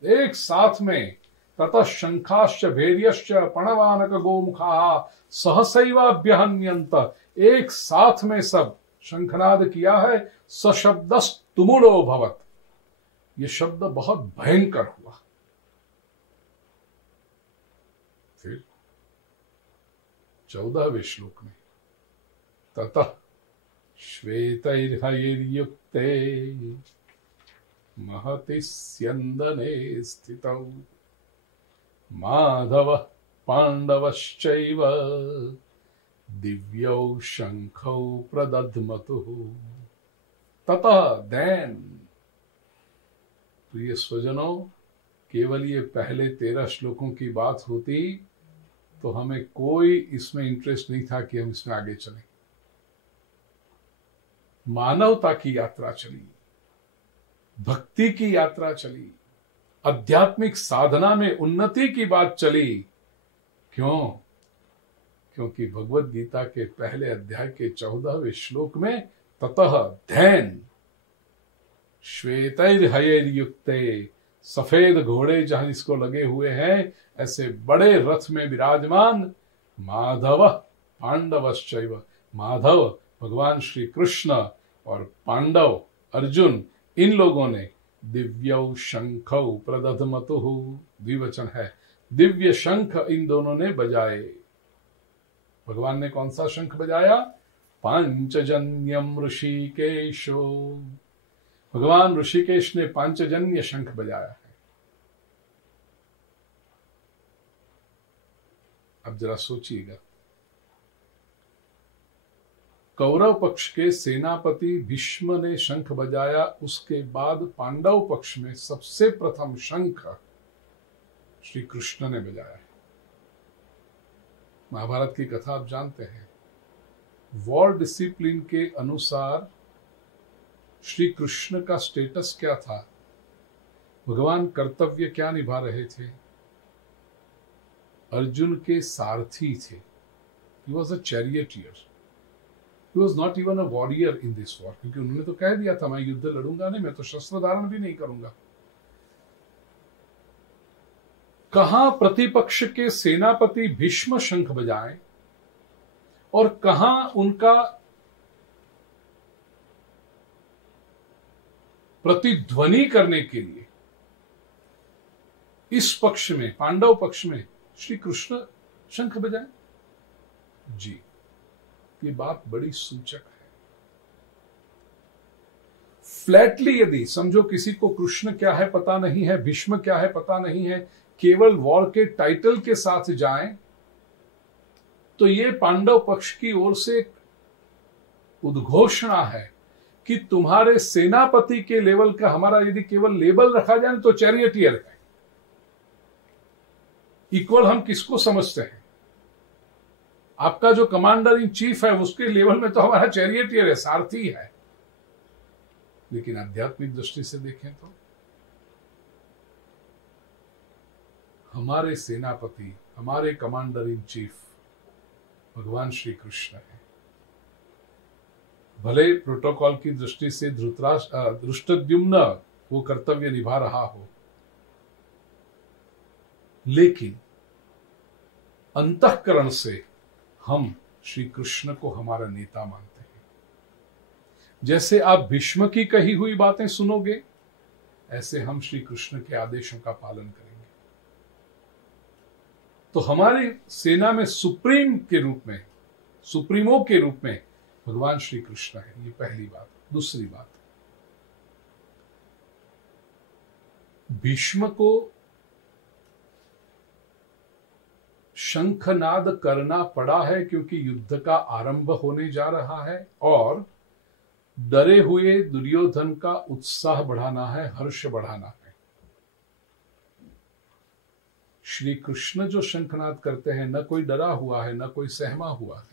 एक साथ में ततः शंखाश्च भैर्यश्च प्रणवानक गोमुखा सहसैवाभ्यहन्यन्त, एक साथ में सब शंखनाद किया है। सशब्दस्तुमुलो भवत, ये शब्द बहुत भयंकर हुआ। फिर 14वें श्लोक में ततः श्वेतैर्हयैर्युक्ते महति स्यन्दने स्थितौ माधवः पाण्डवश्चैव दिव्यौ शंखौ प्रदध्मतुः। ततः देन, प्रिय स्वजनों, केवल ये पहले 13 श्लोकों की बात होती तो हमें कोई इसमें इंटरेस्ट नहीं था कि हम इसमें आगे चलें। मानवता की यात्रा चली, भक्ति की यात्रा चली, आध्यात्मिक साधना में उन्नति की बात चली। क्यों? क्योंकि भगवत गीता के पहले अध्याय के 14वें श्लोक में ततः धैन श्वेतैर्हयैर्युक्ते, सफेद घोड़े जहां जिसको लगे हुए हैं, ऐसे बड़े रथ में विराजमान माधव पांडवश्चैव, माधव भगवान श्री कृष्ण और पांडव अर्जुन, इन लोगों ने दिव्यौ शंखौ प्रदध्मतुः, द्विवचन है, दिव्य शंख इन दोनों ने बजाए। भगवान ने कौन सा शंख बजाया? पांचजन्यम ऋषिकेशो, भगवान ऋषिकेश ने पांचजन्य शंख बजाया है। अब जरा सोचिएगा, कौरव पक्ष के सेनापति भीष्म ने शंख बजाया, उसके बाद पांडव पक्ष में सबसे प्रथम शंख श्री कृष्ण ने बजाया है। महाभारत की कथा आप जानते हैं। वॉर डिसिप्लिन के अनुसार श्री कृष्ण का स्टेटस क्या था? भगवान कर्तव्य क्या निभा रहे थे? अर्जुन के सारथी थे। He was a charioteer. He was not even a warrior in this war, क्योंकि उन्होंने तो कह दिया था मैं युद्ध लड़ूंगा नहीं, मैं तो शस्त्र धारण भी नहीं करूंगा। कहां प्रतिपक्ष के सेनापति भीष्म शंख बजाएं और कहां उनका प्रतिध्वनि करने के लिए इस पक्ष में, पांडव पक्ष में श्री कृष्ण शंख बजाएं। जी, ये बात बड़ी सूचक है। फ्लैटली यदि समझो किसी को कृष्ण क्या है पता नहीं है, भीष्म क्या है पता नहीं है, केवल वॉर के टाइटल के साथ जाएं, तो ये पांडव पक्ष की ओर से एक उद्घोषणा है कि तुम्हारे सेनापति के लेवल का हमारा यदि केवल लेबल रखा जाए तो चैरियटियर है। इक्वल हम किसको समझते हैं? आपका जो कमांडर इन चीफ है उसके लेवल में तो हमारा चैरियटियर है, सारथी है। लेकिन आध्यात्मिक दृष्टि से देखें तो हमारे सेनापति, हमारे कमांडर इन चीफ भगवान श्री कृष्ण है। भले प्रोटोकॉल की दृष्टि से धृष्टद्युम्न वो कर्तव्य निभा रहा हो, लेकिन अंतःकरण से हम श्री कृष्ण को हमारा नेता मानते हैं। जैसे आप भीष्म की कही हुई बातें सुनोगे, ऐसे हम श्री कृष्ण के आदेशों का पालन करेंगे। तो हमारी सेना में सुप्रीम के रूप में, सुप्रीमो के रूप में भगवान श्री कृष्ण है। ये पहली बात। दूसरी बात, भीष्म को शंखनाद करना पड़ा है क्योंकि युद्ध का आरंभ होने जा रहा है और डरे हुए दुर्योधन का उत्साह बढ़ाना है, हर्ष बढ़ाना है। श्री कृष्ण जो शंखनाद करते हैं, न कोई डरा हुआ है, न कोई सहमा हुआ है।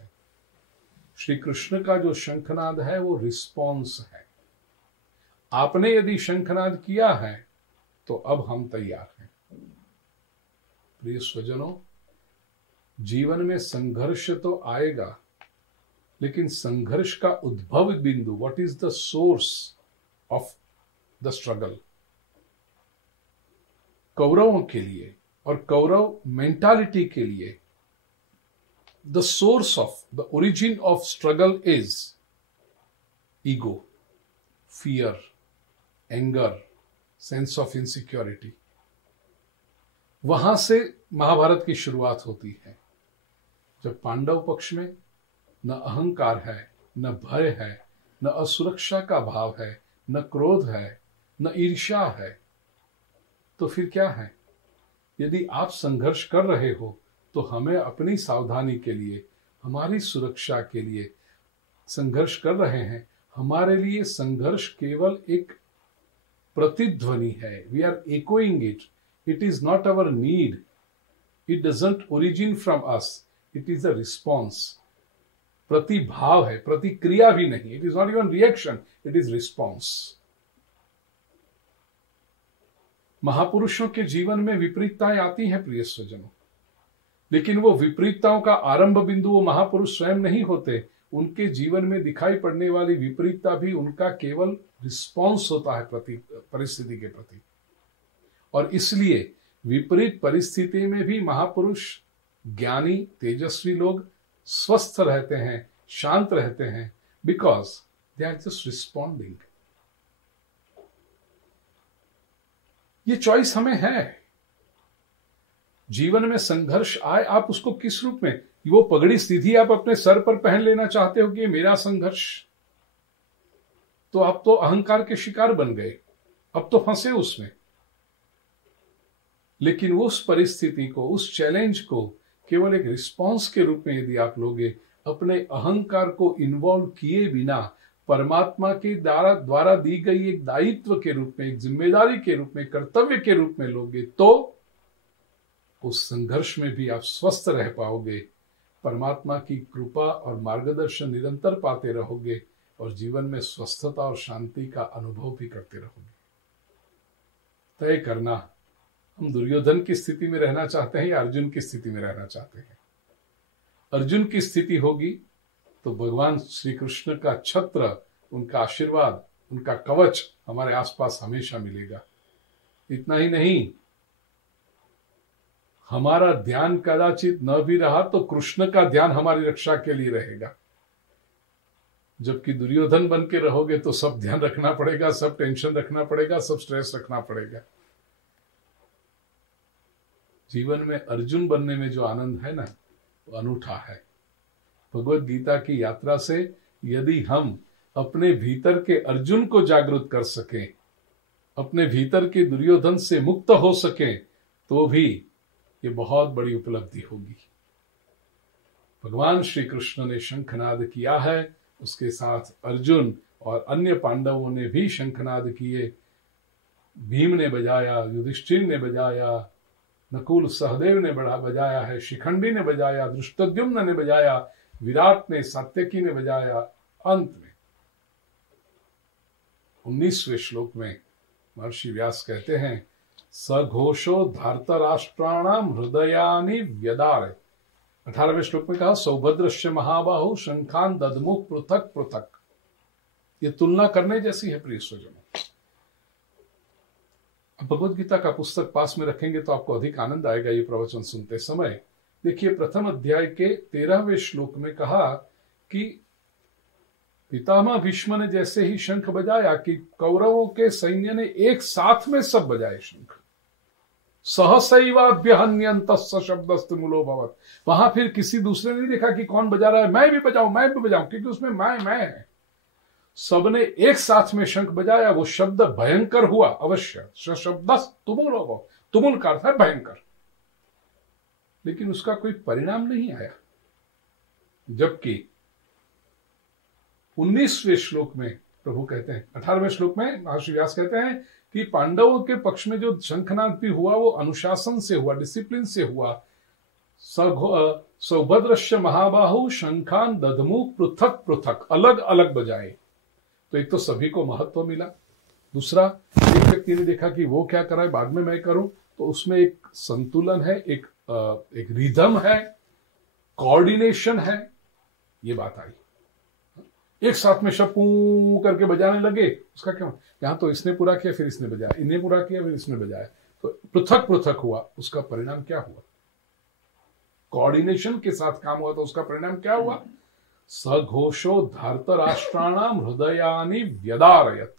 श्री कृष्ण का जो शंखनाद है वो रिस्पॉन्स है, आपने यदि शंखनाद किया है तो अब हम तैयार हैं। प्रिय स्वजनों, जीवन में संघर्ष तो आएगा, लेकिन संघर्ष का उद्भव बिंदु, what is the source of the struggle, कौरवों के लिए और कौरव मेंटालिटी के लिए the source of the origin of struggle is ego, fear, anger, sense of insecurity. वहां से महाभारत की शुरुआत होती है, जब पांडव पक्ष में न अहंकार है, न भय है, न असुरक्षा का भाव है, न क्रोध है, न ईर्ष्या है, तो फिर क्या है? यदि आप संघर्ष कर रहे हो तो हमें अपनी सावधानी के लिए, हमारी सुरक्षा के लिए संघर्ष कर रहे हैं। हमारे लिए संघर्ष केवल एक प्रतिध्वनि है। We are echoing it. It is not our need. It doesn't origin from us. It is a response. प्रतिभाव है, प्रतिक्रिया भी नहीं। It is not even reaction. It is response. महापुरुषों के जीवन में विपरीतताएं आती हैं प्रिय स्वजनों, लेकिन वो विपरीतताओं का आरंभ बिंदु वो महापुरुष स्वयं नहीं होते। उनके जीवन में दिखाई पड़ने वाली विपरीतता भी उनका केवल रिस्पॉन्स होता है परिस्थिति के प्रति। और इसलिए विपरीत परिस्थिति में भी महापुरुष, ज्ञानी, तेजस्वी लोग स्वस्थ रहते हैं, शांत रहते हैं, because they are just responding. ये चॉइस हमें है। जीवन में संघर्ष आए, आप उसको किस रूप में, वो पगड़ी सीधी आप अपने सर पर पहन लेना चाहते हो कि ये मेरा संघर्ष, तो आप तो अहंकार के शिकार बन गए, अब तो फंसे उसमें। लेकिन उस परिस्थिति को, उस चैलेंज को केवल एक रिस्पॉन्स के रूप में यदि आप लोगे, अपने अहंकार को इन्वॉल्व किए बिना परमात्मा के द्वारा दी गई एक दायित्व के रूप में, एक जिम्मेदारी के रूप में, कर्तव्य के रूप में लोगे, तो उस संघर्ष में भी आप स्वस्थ रह पाओगे, परमात्मा की कृपा और मार्गदर्शन निरंतर पाते रहोगे और जीवन में स्वस्थता और शांति का अनुभव भी करते रहोगे। तय करना, हम दुर्योधन की स्थिति में रहना चाहते हैं या अर्जुन की स्थिति में रहना चाहते हैं। अर्जुन की स्थिति होगी तो भगवान श्री कृष्ण का छत्र, उनका आशीर्वाद, उनका कवच हमारे आसपास हमेशा मिलेगा। इतना ही नहीं, हमारा ध्यान कदाचित न भी रहा तो कृष्ण का ध्यान हमारी रक्षा के लिए रहेगा। जबकि दुर्योधन बन के रहोगे तो सब ध्यान रखना पड़ेगा, सब टेंशन रखना पड़ेगा, सब स्ट्रेस रखना पड़ेगा। जीवन में अर्जुन बनने में जो आनंद है ना, वो अनूठा है। भगवत गीता की यात्रा से यदि हम अपने भीतर के अर्जुन को जागृत कर सकें, अपने भीतर के दुर्योधन से मुक्त हो सकें, तो भी ये बहुत बड़ी उपलब्धि होगी। भगवान श्री कृष्ण ने शंखनाद किया है, उसके साथ अर्जुन और अन्य पांडवों ने भी शंखनाद किए। भीम ने बजाया, युधिष्ठिर ने बजाया, नकुल सहदेव ने बजाया है, शिखंडी ने बजाया, धृष्टद्युम्न ने बजाया, विराट ने, सात्यकी ने बजाया। अंत में 19वें श्लोक में महर्षि व्यास कहते हैं, सघोषो धार्तराष्ट्राणाम हृदयानि व्यदारे। 18वें श्लोक में कहा, सौभद्रश्च महाबाहु शंखान ददमुख पृथक पृथक। ये तुलना करने जैसी है प्रिय स्वजनों। भगवत गीता का पुस्तक पास में रखेंगे तो आपको अधिक आनंद आएगा ये प्रवचन सुनते समय। देखिए, प्रथम अध्याय के 13वें श्लोक में कहा कि पितामह भीष्म ने जैसे ही शंख बजाया कि कौरवों के सैन्य ने एक साथ में सब बजाए शंख। सहसैवाभ्यहन्यन्तस्य शब्दस्तुमुलो भवत्। वहां फिर किसी दूसरे ने नहीं देखा कि कौन बजा रहा है, मैं भी बजाऊं, क्योंकि उसमें मैं है। सबने एक साथ में शंख बजाया, वो शब्द भयंकर हुआ अवश्य। शब्दस्तुमुलो भवत्, तुमुल का अर्थ है भयंकर, लेकिन उसका कोई परिणाम नहीं आया। जबकि 19वें श्लोक में प्रभु कहते हैं, 18वें श्लोक में महर्षि व्यास कहते हैं कि पांडवों के पक्ष में जो शंखनाद भी हुआ वो अनुशासन से हुआ, डिसिप्लिन से हुआ। सौभद्रश्य महाबाहु शंखान दधमु पृथक पृथक, अलग अलग बजाए। तो एक तो सभी को महत्व मिला, दूसरा, एक व्यक्ति ने देखा कि वो क्या कर रहा है, बाद में मैं करूं, तो उसमें एक संतुलन है, एक रिदम है, कोऑर्डिनेशन है, ये बात आई। एक साथ में शपू करके बजाने लगे, उसका क्या, यहां तो इसने पूरा किया फिर इसने बजाया, इन्हें पूरा किया फिर इसने बजाया, तो पृथक पृथक हुआ, उसका परिणाम क्या हुआ? कोऑर्डिनेशन के साथ काम हुआ तो उसका परिणाम क्या हुआ? सघोषो धार्तराष्ट्राणाम हृदयानि व्यदारयत।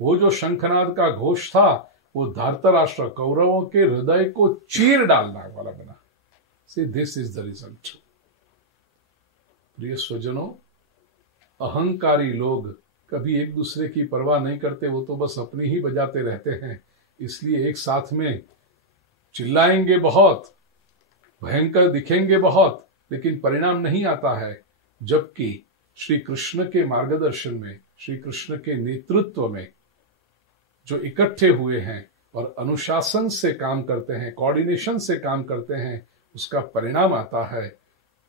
वो जो शंखनाद का घोष था वो धार्तराष्ट्र कौरवों के हृदय को चीर डालने वाला बना। See this is the result. प्रिय स्वजनों, अहंकारी लोग कभी एक दूसरे की परवाह नहीं करते, वो तो बस अपनी ही बजाते रहते हैं। इसलिए एक साथ में चिल्लाएंगे बहुत, भयंकर दिखेंगे बहुत, लेकिन परिणाम नहीं आता है। जबकि श्री कृष्ण के मार्गदर्शन में, श्री कृष्ण के नेतृत्व में जो इकट्ठे हुए हैं और अनुशासन से काम करते हैं, कोऑर्डिनेशन से काम करते हैं, उसका परिणाम आता है।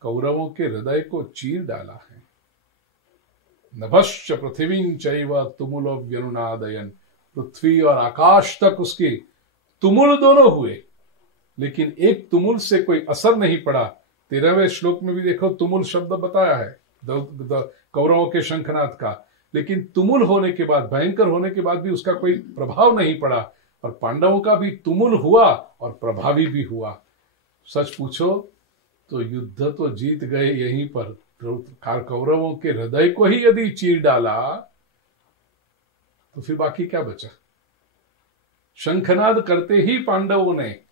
कौरवों के हृदय को चीर डाला है। नभश्च पृथ्वीं चैव तुमुलो व्यनुनादयन। पृथ्वी और आकाश तक उसके तुमुल दोनों हुए, लेकिन एक तुमुल से कोई असर नहीं पड़ा। 13वें श्लोक में भी देखो तुमुल शब्द बताया है कौरवों के शंखनाद का, लेकिन तुमुल होने के बाद, भयंकर होने के बाद भी उसका कोई प्रभाव नहीं पड़ा। और पांडवों का भी तुमुल हुआ और प्रभावी भी हुआ। सच पूछो तो युद्ध तो जीत गए यहीं पर। कौरवों के हृदय को ही यदि चीर डाला तो फिर बाकी क्या बचा? शंखनाद करते ही पांडवों ने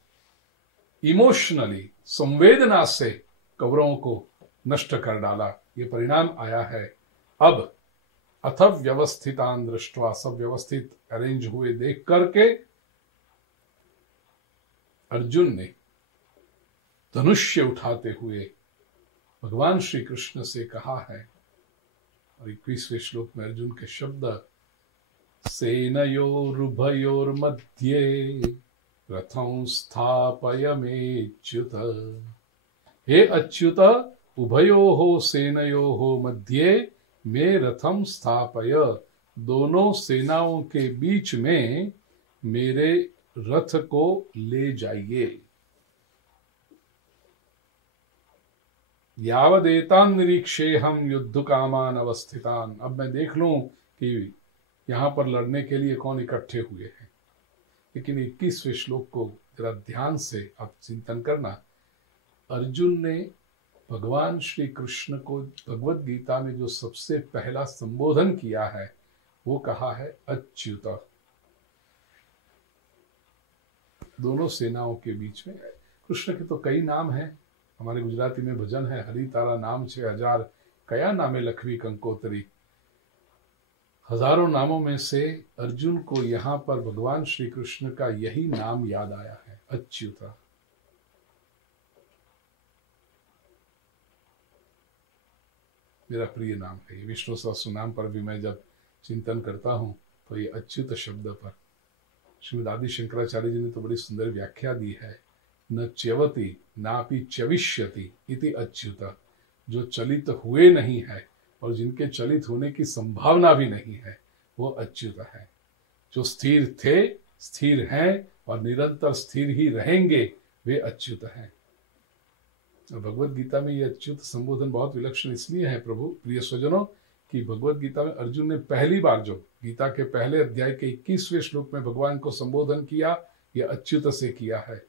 इमोशनली, संवेदना से कौरवों को नष्ट कर डाला। ये परिणाम आया है। अब अथ व्यवस्थितान दृष्ट्वा, सब व्यवस्थित अरेंज हुए देख करके अर्जुन ने धनुष्य उठाते हुए भगवान श्री कृष्ण से कहा है। और 21वें श्लोक में अर्जुन के शब्द, सेनयोरुभयोर्मध्ये रथं स्थापयमेच्युत। हे अच्युत, उभयोः सेनयोः मध्ये में रथम स्थापय। दोनों सेनाओं के बीच में मेरे रथ को ले जाइए। यावदेतान निरीक्षे हम युद्ध कामान अवस्थितान। अब मैं देख लूं कि यहां पर लड़ने के लिए कौन इकट्ठे हुए हैं। लेकिन 21वें श्लोक को जरा ध्यान से आप चिंतन करना। अर्जुन ने भगवान श्री कृष्ण को भगवत गीता में जो सबसे पहला संबोधन किया है वो कहा है अच्युत। दोनों सेनाओं के बीच में। कृष्ण के तो कई नाम हैं। हमारे गुजराती में भजन है, हरि तारा नाम 6000 कया नामे लखवी कंकोतरी। हजारों नामों में से अर्जुन को यहां पर भगवान श्री कृष्ण का यही नाम याद आया है, अच्युत। मेरा प्रिय नाम है। विष्णु सहस्त्र नाम पर भी मैं जब चिंतन करता हूं तो ये अच्युत शब्द पर श्रीमद आदि शंकराचार्य जी ने तो बड़ी सुंदर व्याख्या दी है। न च्यवति नापि च्यविष्यति इति अच्युत। जो चलित हुए नहीं है और जिनके चलित होने की संभावना भी नहीं है वो अच्युत है। जो स्थिर थे, स्थिर हैं और निरंतर स्थिर ही रहेंगे, वे अच्युत हैं। भगवत गीता में ये अच्युत संबोधन बहुत विलक्षण इसलिए है प्रभु प्रिय स्वजनों कि भगवत गीता में अर्जुन ने पहली बार जो गीता के पहले अध्याय के 21वें श्लोक में भगवान को संबोधन किया, यह अच्युत से किया है।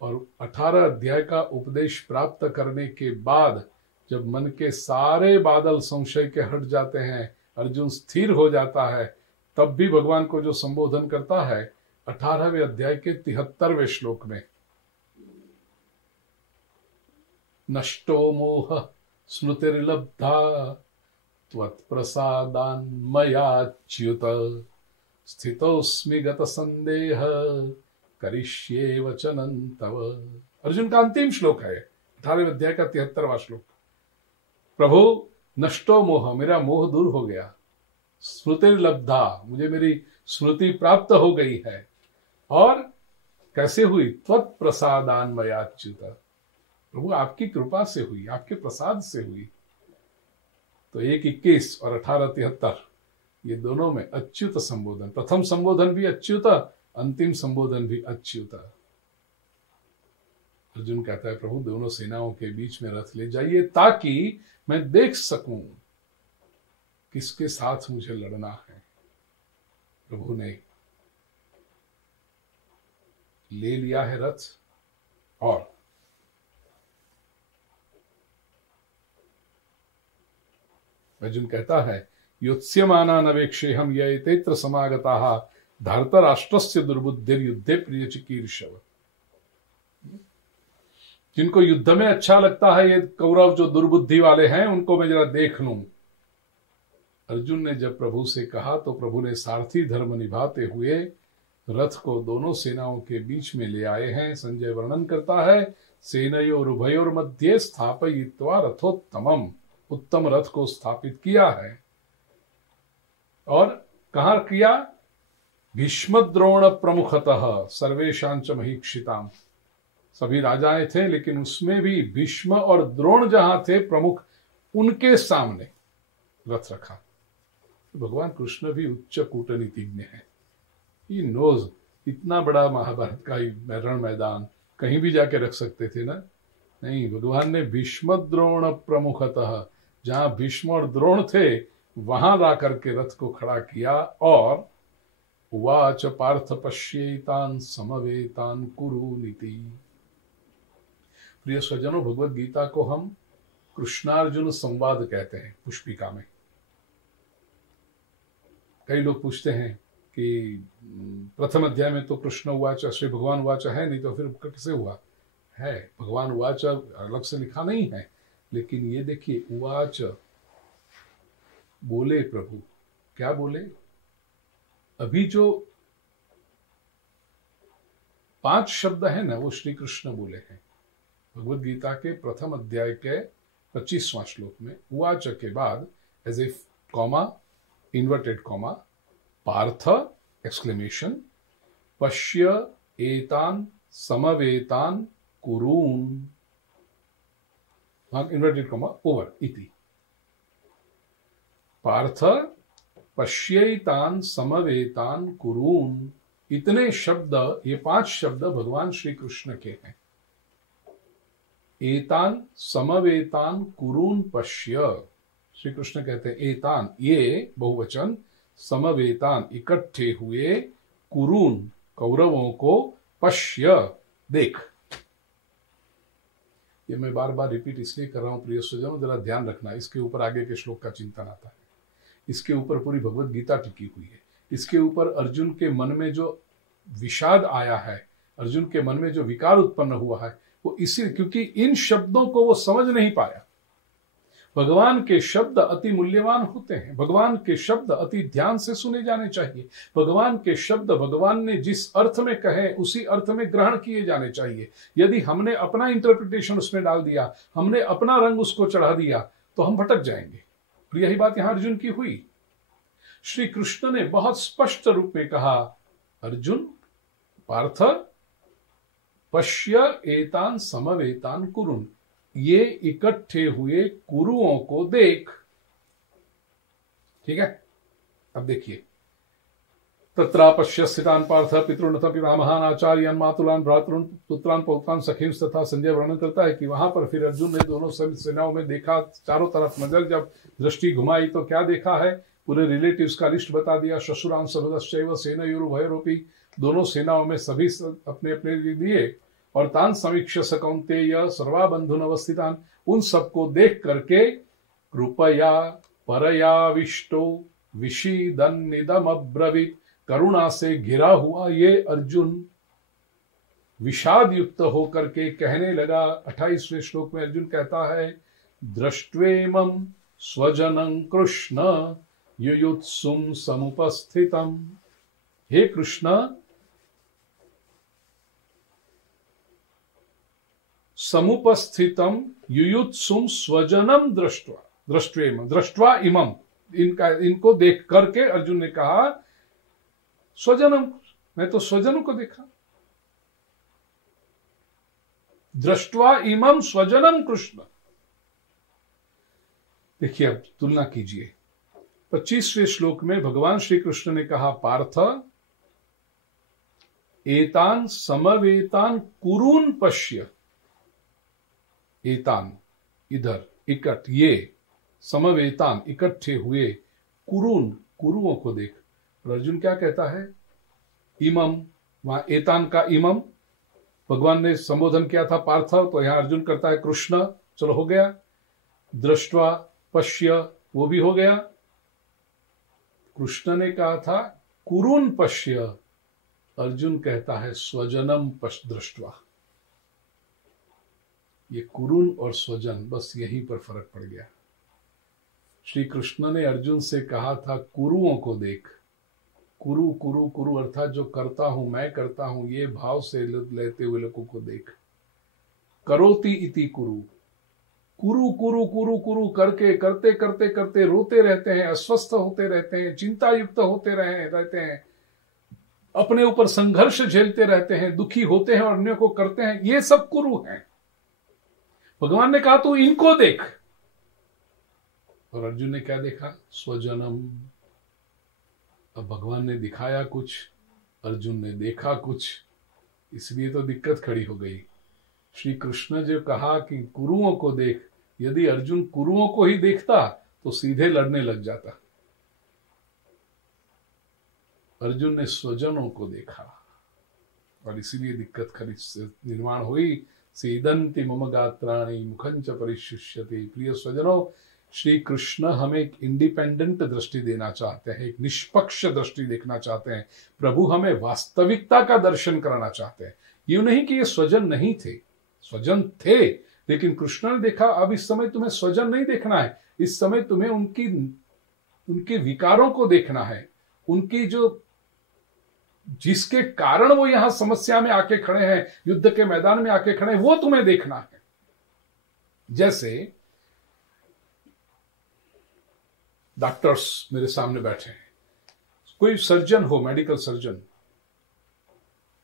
और 18 अध्याय का उपदेश प्राप्त करने के बाद जब मन के सारे बादल संशय के हट जाते हैं, अर्जुन स्थिर हो जाता है, तब भी भगवान को जो संबोधन करता है 18वें अध्याय के 73वें श्लोक में, नष्टो मोह स्मृतिर्लब्धा त्वत्प्रसादान्मयाच्युत स्थितोस्मि गत संदेह करिष्ये वचनं तव। अर्जुन का अंतिम श्लोक है 18वें अध्याय का 73वां श्लोक। प्रभु नष्टो मोह, मेरा मोह दूर हो गया, स्मृतिर्लब्धा, मुझे मेरी स्मृति प्राप्त हो गई है। और कैसे हुई? त्वत्प्रसादान्मयाच्युत, प्रभु आपकी कृपा से हुई, आपके प्रसाद से हुई। तो 1:21 और 18:73 ये दोनों में अच्युत संबोधन, प्रथम संबोधन भी अच्युत, अंतिम संबोधन भी अच्युत। अर्जुन कहता है प्रभु दोनों सेनाओं के बीच में रथ ले जाइए ताकि मैं देख सकूं किसके साथ मुझे लड़ना है। प्रभु ने ले लिया है रथ और अर्जुन कहता है युत्स्यमाना नवेक्षेहम ये तेत्र समागता धर्तराष्ट्रस्य दुर्बुद्धिर युद्धे प्रिय चिकीर्षव। जिनको युद्ध में अच्छा लगता है ये कौरव जो दुर्बुद्धि वाले हैं उनको मैं जरा देख लूं। अर्जुन ने जब प्रभु से कहा तो प्रभु ने सारथी धर्म निभाते हुए रथ को दोनों सेनाओं के बीच में ले आए हैं। संजय वर्णन करता है सेनयोर उभयोर मध्ये स्थापयित्वा रथोत्तमम, उत्तम रथ को स्थापित किया है। और कहां किया? भीष्मद्रोण प्रमुखतः सर्वेशांच महीक्षिताम, सभी राजाएं थे लेकिन उसमें भी भीष्म और द्रोण जहां थे प्रमुख, उनके सामने रथ रखा। भगवान कृष्ण भी उच्च कूटनीतिज्ञ है। ही नोज, इतना बड़ा महाभारत का रण मैदान कहीं भी जाके रख सकते थे ना, नहीं, भगवान ने भीष्म द्रोण प्रमुखतः, जहां भीष्म और द्रोण थे वहां ला करके रथ को खड़ा किया। और उवाच पार्थ पश्येतान समवेतान कुरु नीति। प्रिय स्वजनों, भगवत गीता को हम कृष्णार्जुन संवाद कहते हैं पुष्पिका में। कई लोग पूछते हैं कि प्रथम अध्याय में तो कृष्ण उवाच श्री भगवान उवाच है, नहीं तो फिर कैसे हुआ है? भगवान उवाच अलग से लिखा नहीं है, लेकिन ये देखिए उवाच बोले प्रभु, क्या बोले? अभी जो 5 शब्द है ना वो श्री कृष्ण बोले हैं। भगवत गीता के प्रथम अध्याय के 25वां श्लोक में उवाच के बाद as a comma, inverted comma, Partha exclamation, पश्य एतान समवेतान कुरून, इन्वर्टेड कॉमा ओवर इति। पार्थ पश्येतान समवेतान कुरून, इतने शब्द, ये 5 शब्द भगवान श्री कृष्ण के हैं। एतान समवेतान कुरून पश्य, श्री कृष्ण कहते हैं एतान, ये बहुवचन, समवेतान इकट्ठे हुए, कुरून कौरवों को, पश्य देख। ये मैं बार बार रिपीट इसलिए कर रहा हूं प्रिय स्वजनों, जरा ध्यान रखना, इसके ऊपर आगे के श्लोक का चिंतन आता है। इसके ऊपर पूरी भगवत गीता टिकी हुई है। इसके ऊपर अर्जुन के मन में जो विषाद आया है, अर्जुन के मन में जो विकार उत्पन्न हुआ है, वो इसी, क्योंकि इन शब्दों को वो समझ नहीं पाया। भगवान के शब्द अति मूल्यवान होते हैं। भगवान के शब्द अति ध्यान से सुने जाने चाहिए। भगवान के शब्द भगवान ने जिस अर्थ में कहे उसी अर्थ में ग्रहण किए जाने चाहिए। यदि हमने अपना इंटरप्रिटेशन उसमें डाल दिया, हमने अपना रंग उसको चढ़ा दिया, तो हम भटक जाएंगे। और यही बात यहां अर्जुन की हुई। श्री कृष्ण ने बहुत स्पष्ट रूप में कहा, अर्जुन, पार्थ, पश्य एतान समवेतान कुरुन, ये इकट्ठे हुए कुरुओं को देख। ठीक है, अब देखिए, तत्रापश्य स्थितान पार्थ पितृन्नत पितामहान आचार्यान मातुलान भ्रातृन पुत्रान पौत्रान सखींस तथा। संजय वर्णन करता है कि वहां पर फिर अर्जुन ने दोनों सेनाओं में देखा, चारों तरफ नजर जब दृष्टि घुमाई तो क्या देखा है? पूरे रिलेटिव्स का लिस्ट बता दिया। शशुरान सभदश्चैव सेनयोरुभयोरपि, दोनों सेनाओं में सभी अपने अपने लिए। और तान समीक्ष्य स कौन्तेय सर्वा बंधुन अवस्थितान, उन सबको देख करके कृपया परयाविष्टो विषीदन्निदम अब्रवीत, करुणा से घिरा हुआ ये अर्जुन विषाद युक्त होकर के कहने लगा। 28वें श्लोक में अर्जुन कहता है, दृष्ट्वेमं स्वजनं कृष्ण युयुत्सुम समुपस्थितम। हे कृष्ण, समुपस्थितम युयुत्सुम स्वजनम दृष्ट्वा, दृष्ट्वेमं, दृष्ट्वा इमम, इनको देख करके अर्जुन ने कहा स्वजनम, मैं तो स्वजनों को देखा। दृष्ट्वा इमम स्वजनम कृष्ण। देखिए अब तुलना कीजिए, 25वें श्लोक में भगवान श्री कृष्ण ने कहा, पार्थ एतान समवेतान कुरून पश्य। एतान इधर इकट, ये समवेतान इकट्ठे हुए, कुरून कुरुओं को देख। और अर्जुन क्या कहता है, इमम, वहां एतान का इमम भगवान ने संबोधन किया था पार्थ, तो यहां अर्जुन करता है कृष्ण, चलो हो गया। दृष्टवा पश्य, वो भी हो गया। कृष्ण ने कहा था कुरून पश्य, अर्जुन कहता है स्वजनम दृष्टवा। ये कुरून और स्वजन, बस यहीं पर फर्क पड़ गया। श्री कृष्ण ने अर्जुन से कहा था कुरुओं को देख। कुरु कुरु कुरु अर्थात जो करता हूं, मैं करता हूं, ये भाव से लेते हुए लोगों को देख। करोति इति कुरु, कुरु कुरु कुरु कुरु करके करते करते करते रोते रहते हैं, अस्वस्थ होते रहते हैं, चिंता युक्त होते रहते हैं, अपने ऊपर संघर्ष झेलते रहते हैं, दुखी होते हैं और अन्यों को करते हैं, ये सब कुरु हैं। भगवान ने कहा तू इनको देख। और अर्जुन ने क्या देखा, स्वजनम। अब भगवान ने दिखाया कुछ, अर्जुन ने देखा कुछ, इसलिए तो दिक्कत खड़ी हो गई। श्री कृष्ण जो कहा कि कुरुओं को देख, यदि अर्जुन कुरुओं को ही देखता तो सीधे लड़ने लग जाता। अर्जुन ने स्वजनों को देखा और इसीलिए दिक्कत खड़ी निर्माण हुई। सीदंति मम गात्राणि मुखंच परिशुष्यति। प्रिय स्वजनों, श्री कृष्ण हमें एक इंडिपेंडेंट दृष्टि देना चाहते हैं, एक निष्पक्ष दृष्टि देखना चाहते हैं। प्रभु हमें वास्तविकता का दर्शन कराना चाहते हैं। यूं नहीं कि ये स्वजन नहीं थे, स्वजन थे, लेकिन कृष्ण ने देखा अब इस समय तुम्हें स्वजन नहीं देखना है, इस समय तुम्हें उनके विकारों को देखना है, उनकी जो जिसके कारण वो यहां समस्या में आके खड़े हैं, युद्ध के मैदान में आके खड़े हैं, वो तुम्हें देखना है। जैसे डॉक्टर्स मेरे सामने बैठे हैं, कोई सर्जन हो, मेडिकल सर्जन,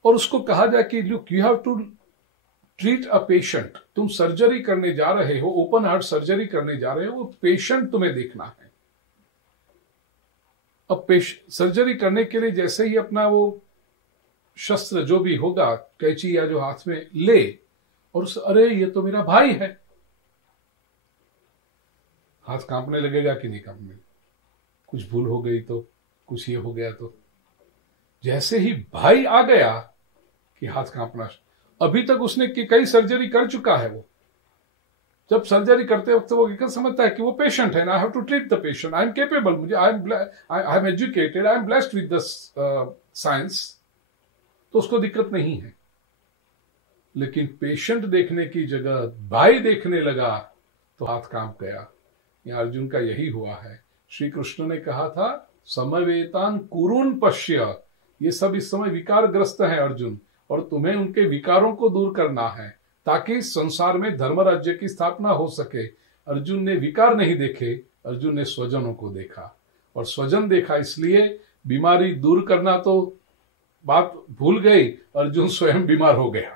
और उसको कहा जाए कि look you have to treat a patient, तुम सर्जरी करने जा रहे हो, ओपन हार्ट सर्जरी करने जा रहे हो, वो पेशेंट तुम्हें देखना है। अब सर्जरी करने के लिए जैसे ही अपना वो शस्त्र जो भी होगा, कैंची या जो हाथ में ले, और अरे ये तो मेरा भाई है, हाथ कांपने लगेगा कि नहीं कांपने? कुछ भूल हो गई तो, कुछ ये हो गया तो, जैसे ही भाई आ गया कि हाथ कांपना। अभी तक उसने कई सर्जरी कर चुका है, वो जब सर्जरी करते वक्त वो ये समझता है कि वो पेशेंट है, I have to treat the patient, I am capable, मुझे I am educated, I am blessed with the science, तो उसको दिक्कत नहीं है। लेकिन पेशेंट देखने की जगह भाई देखने लगा तो हाथ कांप गया। यहां अर्जुन का यही हुआ है। श्री कृष्ण ने कहा था समवेतान कुरून पश्य, ये सब इस समय विकारग्रस्त है अर्जुन, और तुम्हें उनके विकारों को दूर करना है ताकि संसार में धर्म राज्य की स्थापना हो सके। अर्जुन ने विकार नहीं देखे, अर्जुन ने स्वजनों को देखा, और स्वजन देखा इसलिए बीमारी दूर करना तो बात भूल गई, अर्जुन स्वयं बीमार हो गया।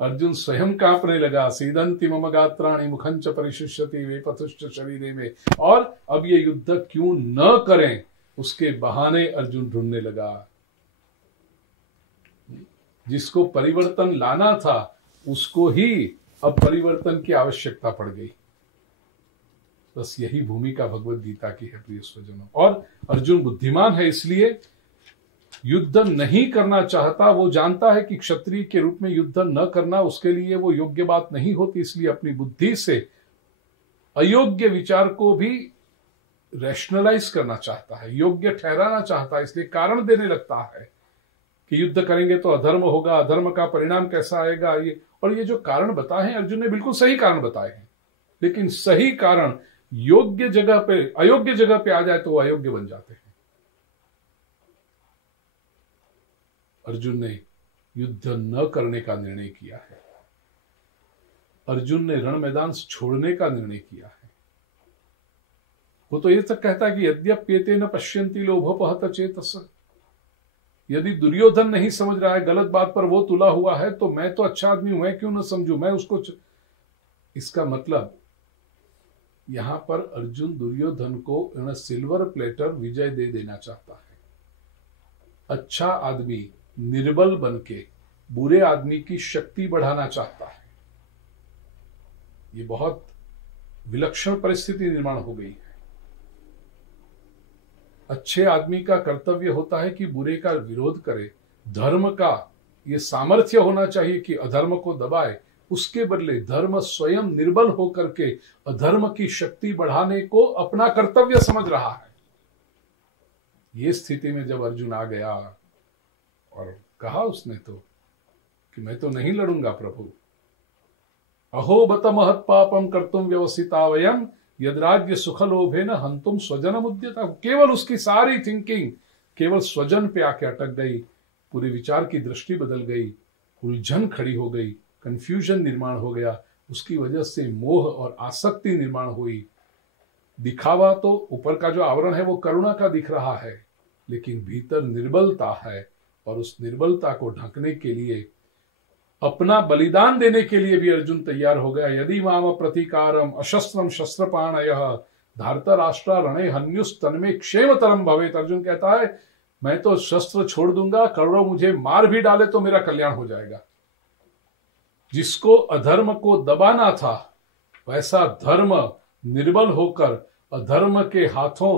अर्जुन स्वयं कांपने लगा। सीदंति मम गात्राणि मुखंच परिशुष्यति वेपथुश्च शरीरे में। और अब ये युद्ध क्यों न करें, उसके बहाने अर्जुन ढूंढने लगा। जिसको परिवर्तन लाना था उसको ही अब परिवर्तन की आवश्यकता पड़ गई। बस यही भूमिका भगवत गीता की है प्रिय स्वजनों। और अर्जुन बुद्धिमान है, इसलिए युद्ध नहीं करना चाहता। वो जानता है कि क्षत्रिय के रूप में युद्ध न करना उसके लिए वो योग्य बात नहीं होती, इसलिए अपनी बुद्धि से अयोग्य विचार को भी रैशनलाइज करना चाहता है, योग्य ठहराना चाहता है, इसलिए कारण देने लगता है कि युद्ध करेंगे तो अधर्म होगा, अधर्म का परिणाम कैसा आएगा। ये जो कारण बताए हैं अर्जुन ने बिल्कुल सही कारण बताए हैं, लेकिन सही कारण योग्य जगह पे अयोग्य जगह पे आ जाए तो वो अयोग्य बन जाते हैं। अर्जुन ने युद्ध न करने का निर्णय किया है, अर्जुन ने रण मैदान छोड़ने का निर्णय किया है। वो तो ये तक कहता है कि यद्यप्येते न पश्यन्ति लोभोपहत चेतस। यदि दुर्योधन नहीं समझ रहा है, गलत बात पर वो तुला हुआ है, तो मैं तो अच्छा आदमी हूं, मैं क्यों न समझू, मैं उसको इसका मतलब यहां पर अर्जुन दुर्योधन को सिल्वर प्लेटर विजय दे देना चाहता है। अच्छा आदमी निर्बल बन के बुरे आदमी की शक्ति बढ़ाना चाहता है। ये बहुत विलक्षण परिस्थिति निर्माण हो गई है। अच्छे आदमी का कर्तव्य होता है कि बुरे का विरोध करे। धर्म का ये सामर्थ्य होना चाहिए कि अधर्म को दबाए। उसके बदले धर्म स्वयं निर्बल होकर के अधर्म की शक्ति बढ़ाने को अपना कर्तव्य समझ रहा है। ये स्थिति में जब अर्जुन आ गया और कहा उसने तो कि मैं तो नहीं लड़ूंगा प्रभु। अहो बत महत पापम कर्तुम व्यवसिता वयम यद्राज्य सुख लोभे न हंतुम स्वजन मुद्यता। केवल उसकी सारी थिंकिंग केवल स्वजन पे आके अटक गई। पूरे विचार की दृष्टि बदल गई, उलझन खड़ी हो गई, कंफ्यूजन निर्माण हो गया। उसकी वजह से मोह और आसक्ति निर्माण हुई। दिखावा तो ऊपर का जो आवरण है वो करुणा का दिख रहा है, लेकिन भीतर निर्बलता है। और उस निर्बलता को ढकने के लिए अपना बलिदान देने के लिए भी अर्जुन तैयार हो गया। यदि माम प्रतिकारम अशस्त्रम शस्त्रपाणयः धार्तराष्ट्र रणे हन्युस तन्मे क्षेमतरम भवेत। अर्जुन कहता है मैं तो शस्त्र छोड़ दूंगा, कौरव मुझे मार भी डाले तो मेरा कल्याण हो जाएगा। जिसको अधर्म को दबाना था वैसा धर्म निर्बल होकर अधर्म के हाथों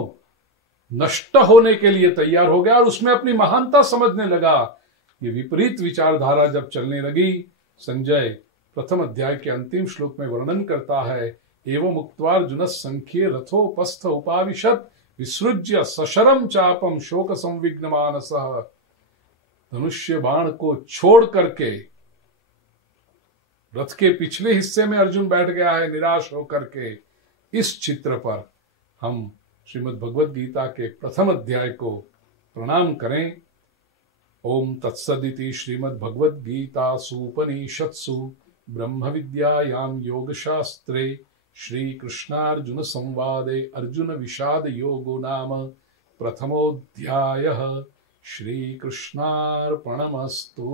नष्ट होने के लिए तैयार हो गया और उसमें अपनी महानता समझने लगा। ये विपरीत विचारधारा जब चलने लगी, संजय प्रथम अध्याय के अंतिम श्लोक में वर्णन करता है। एवं उक्त्वार्जुन संख्ये रथोपस्थ उपाविशत विसृज्य सशरम चापम शोक संविघ्न मानसः। धनुष्य बाण को छोड़ करके रथ के पिछले हिस्से में अर्जुन बैठ गया है निराश होकर के। इस चित्र पर हम श्रीमद् भगवद गीता के प्रथम अध्याय को प्रणाम करें। ओम तत्सदिति श्रीमद् भगवद गीतासु उपनिषत्सु ब्रह्म विद्यायां योगशास्त्रे श्री कृष्णार्जुन संवादे अर्जुन विषाद योगो नाम प्रथमोऽध्यायः। श्री कृष्णार्पणमस्तु।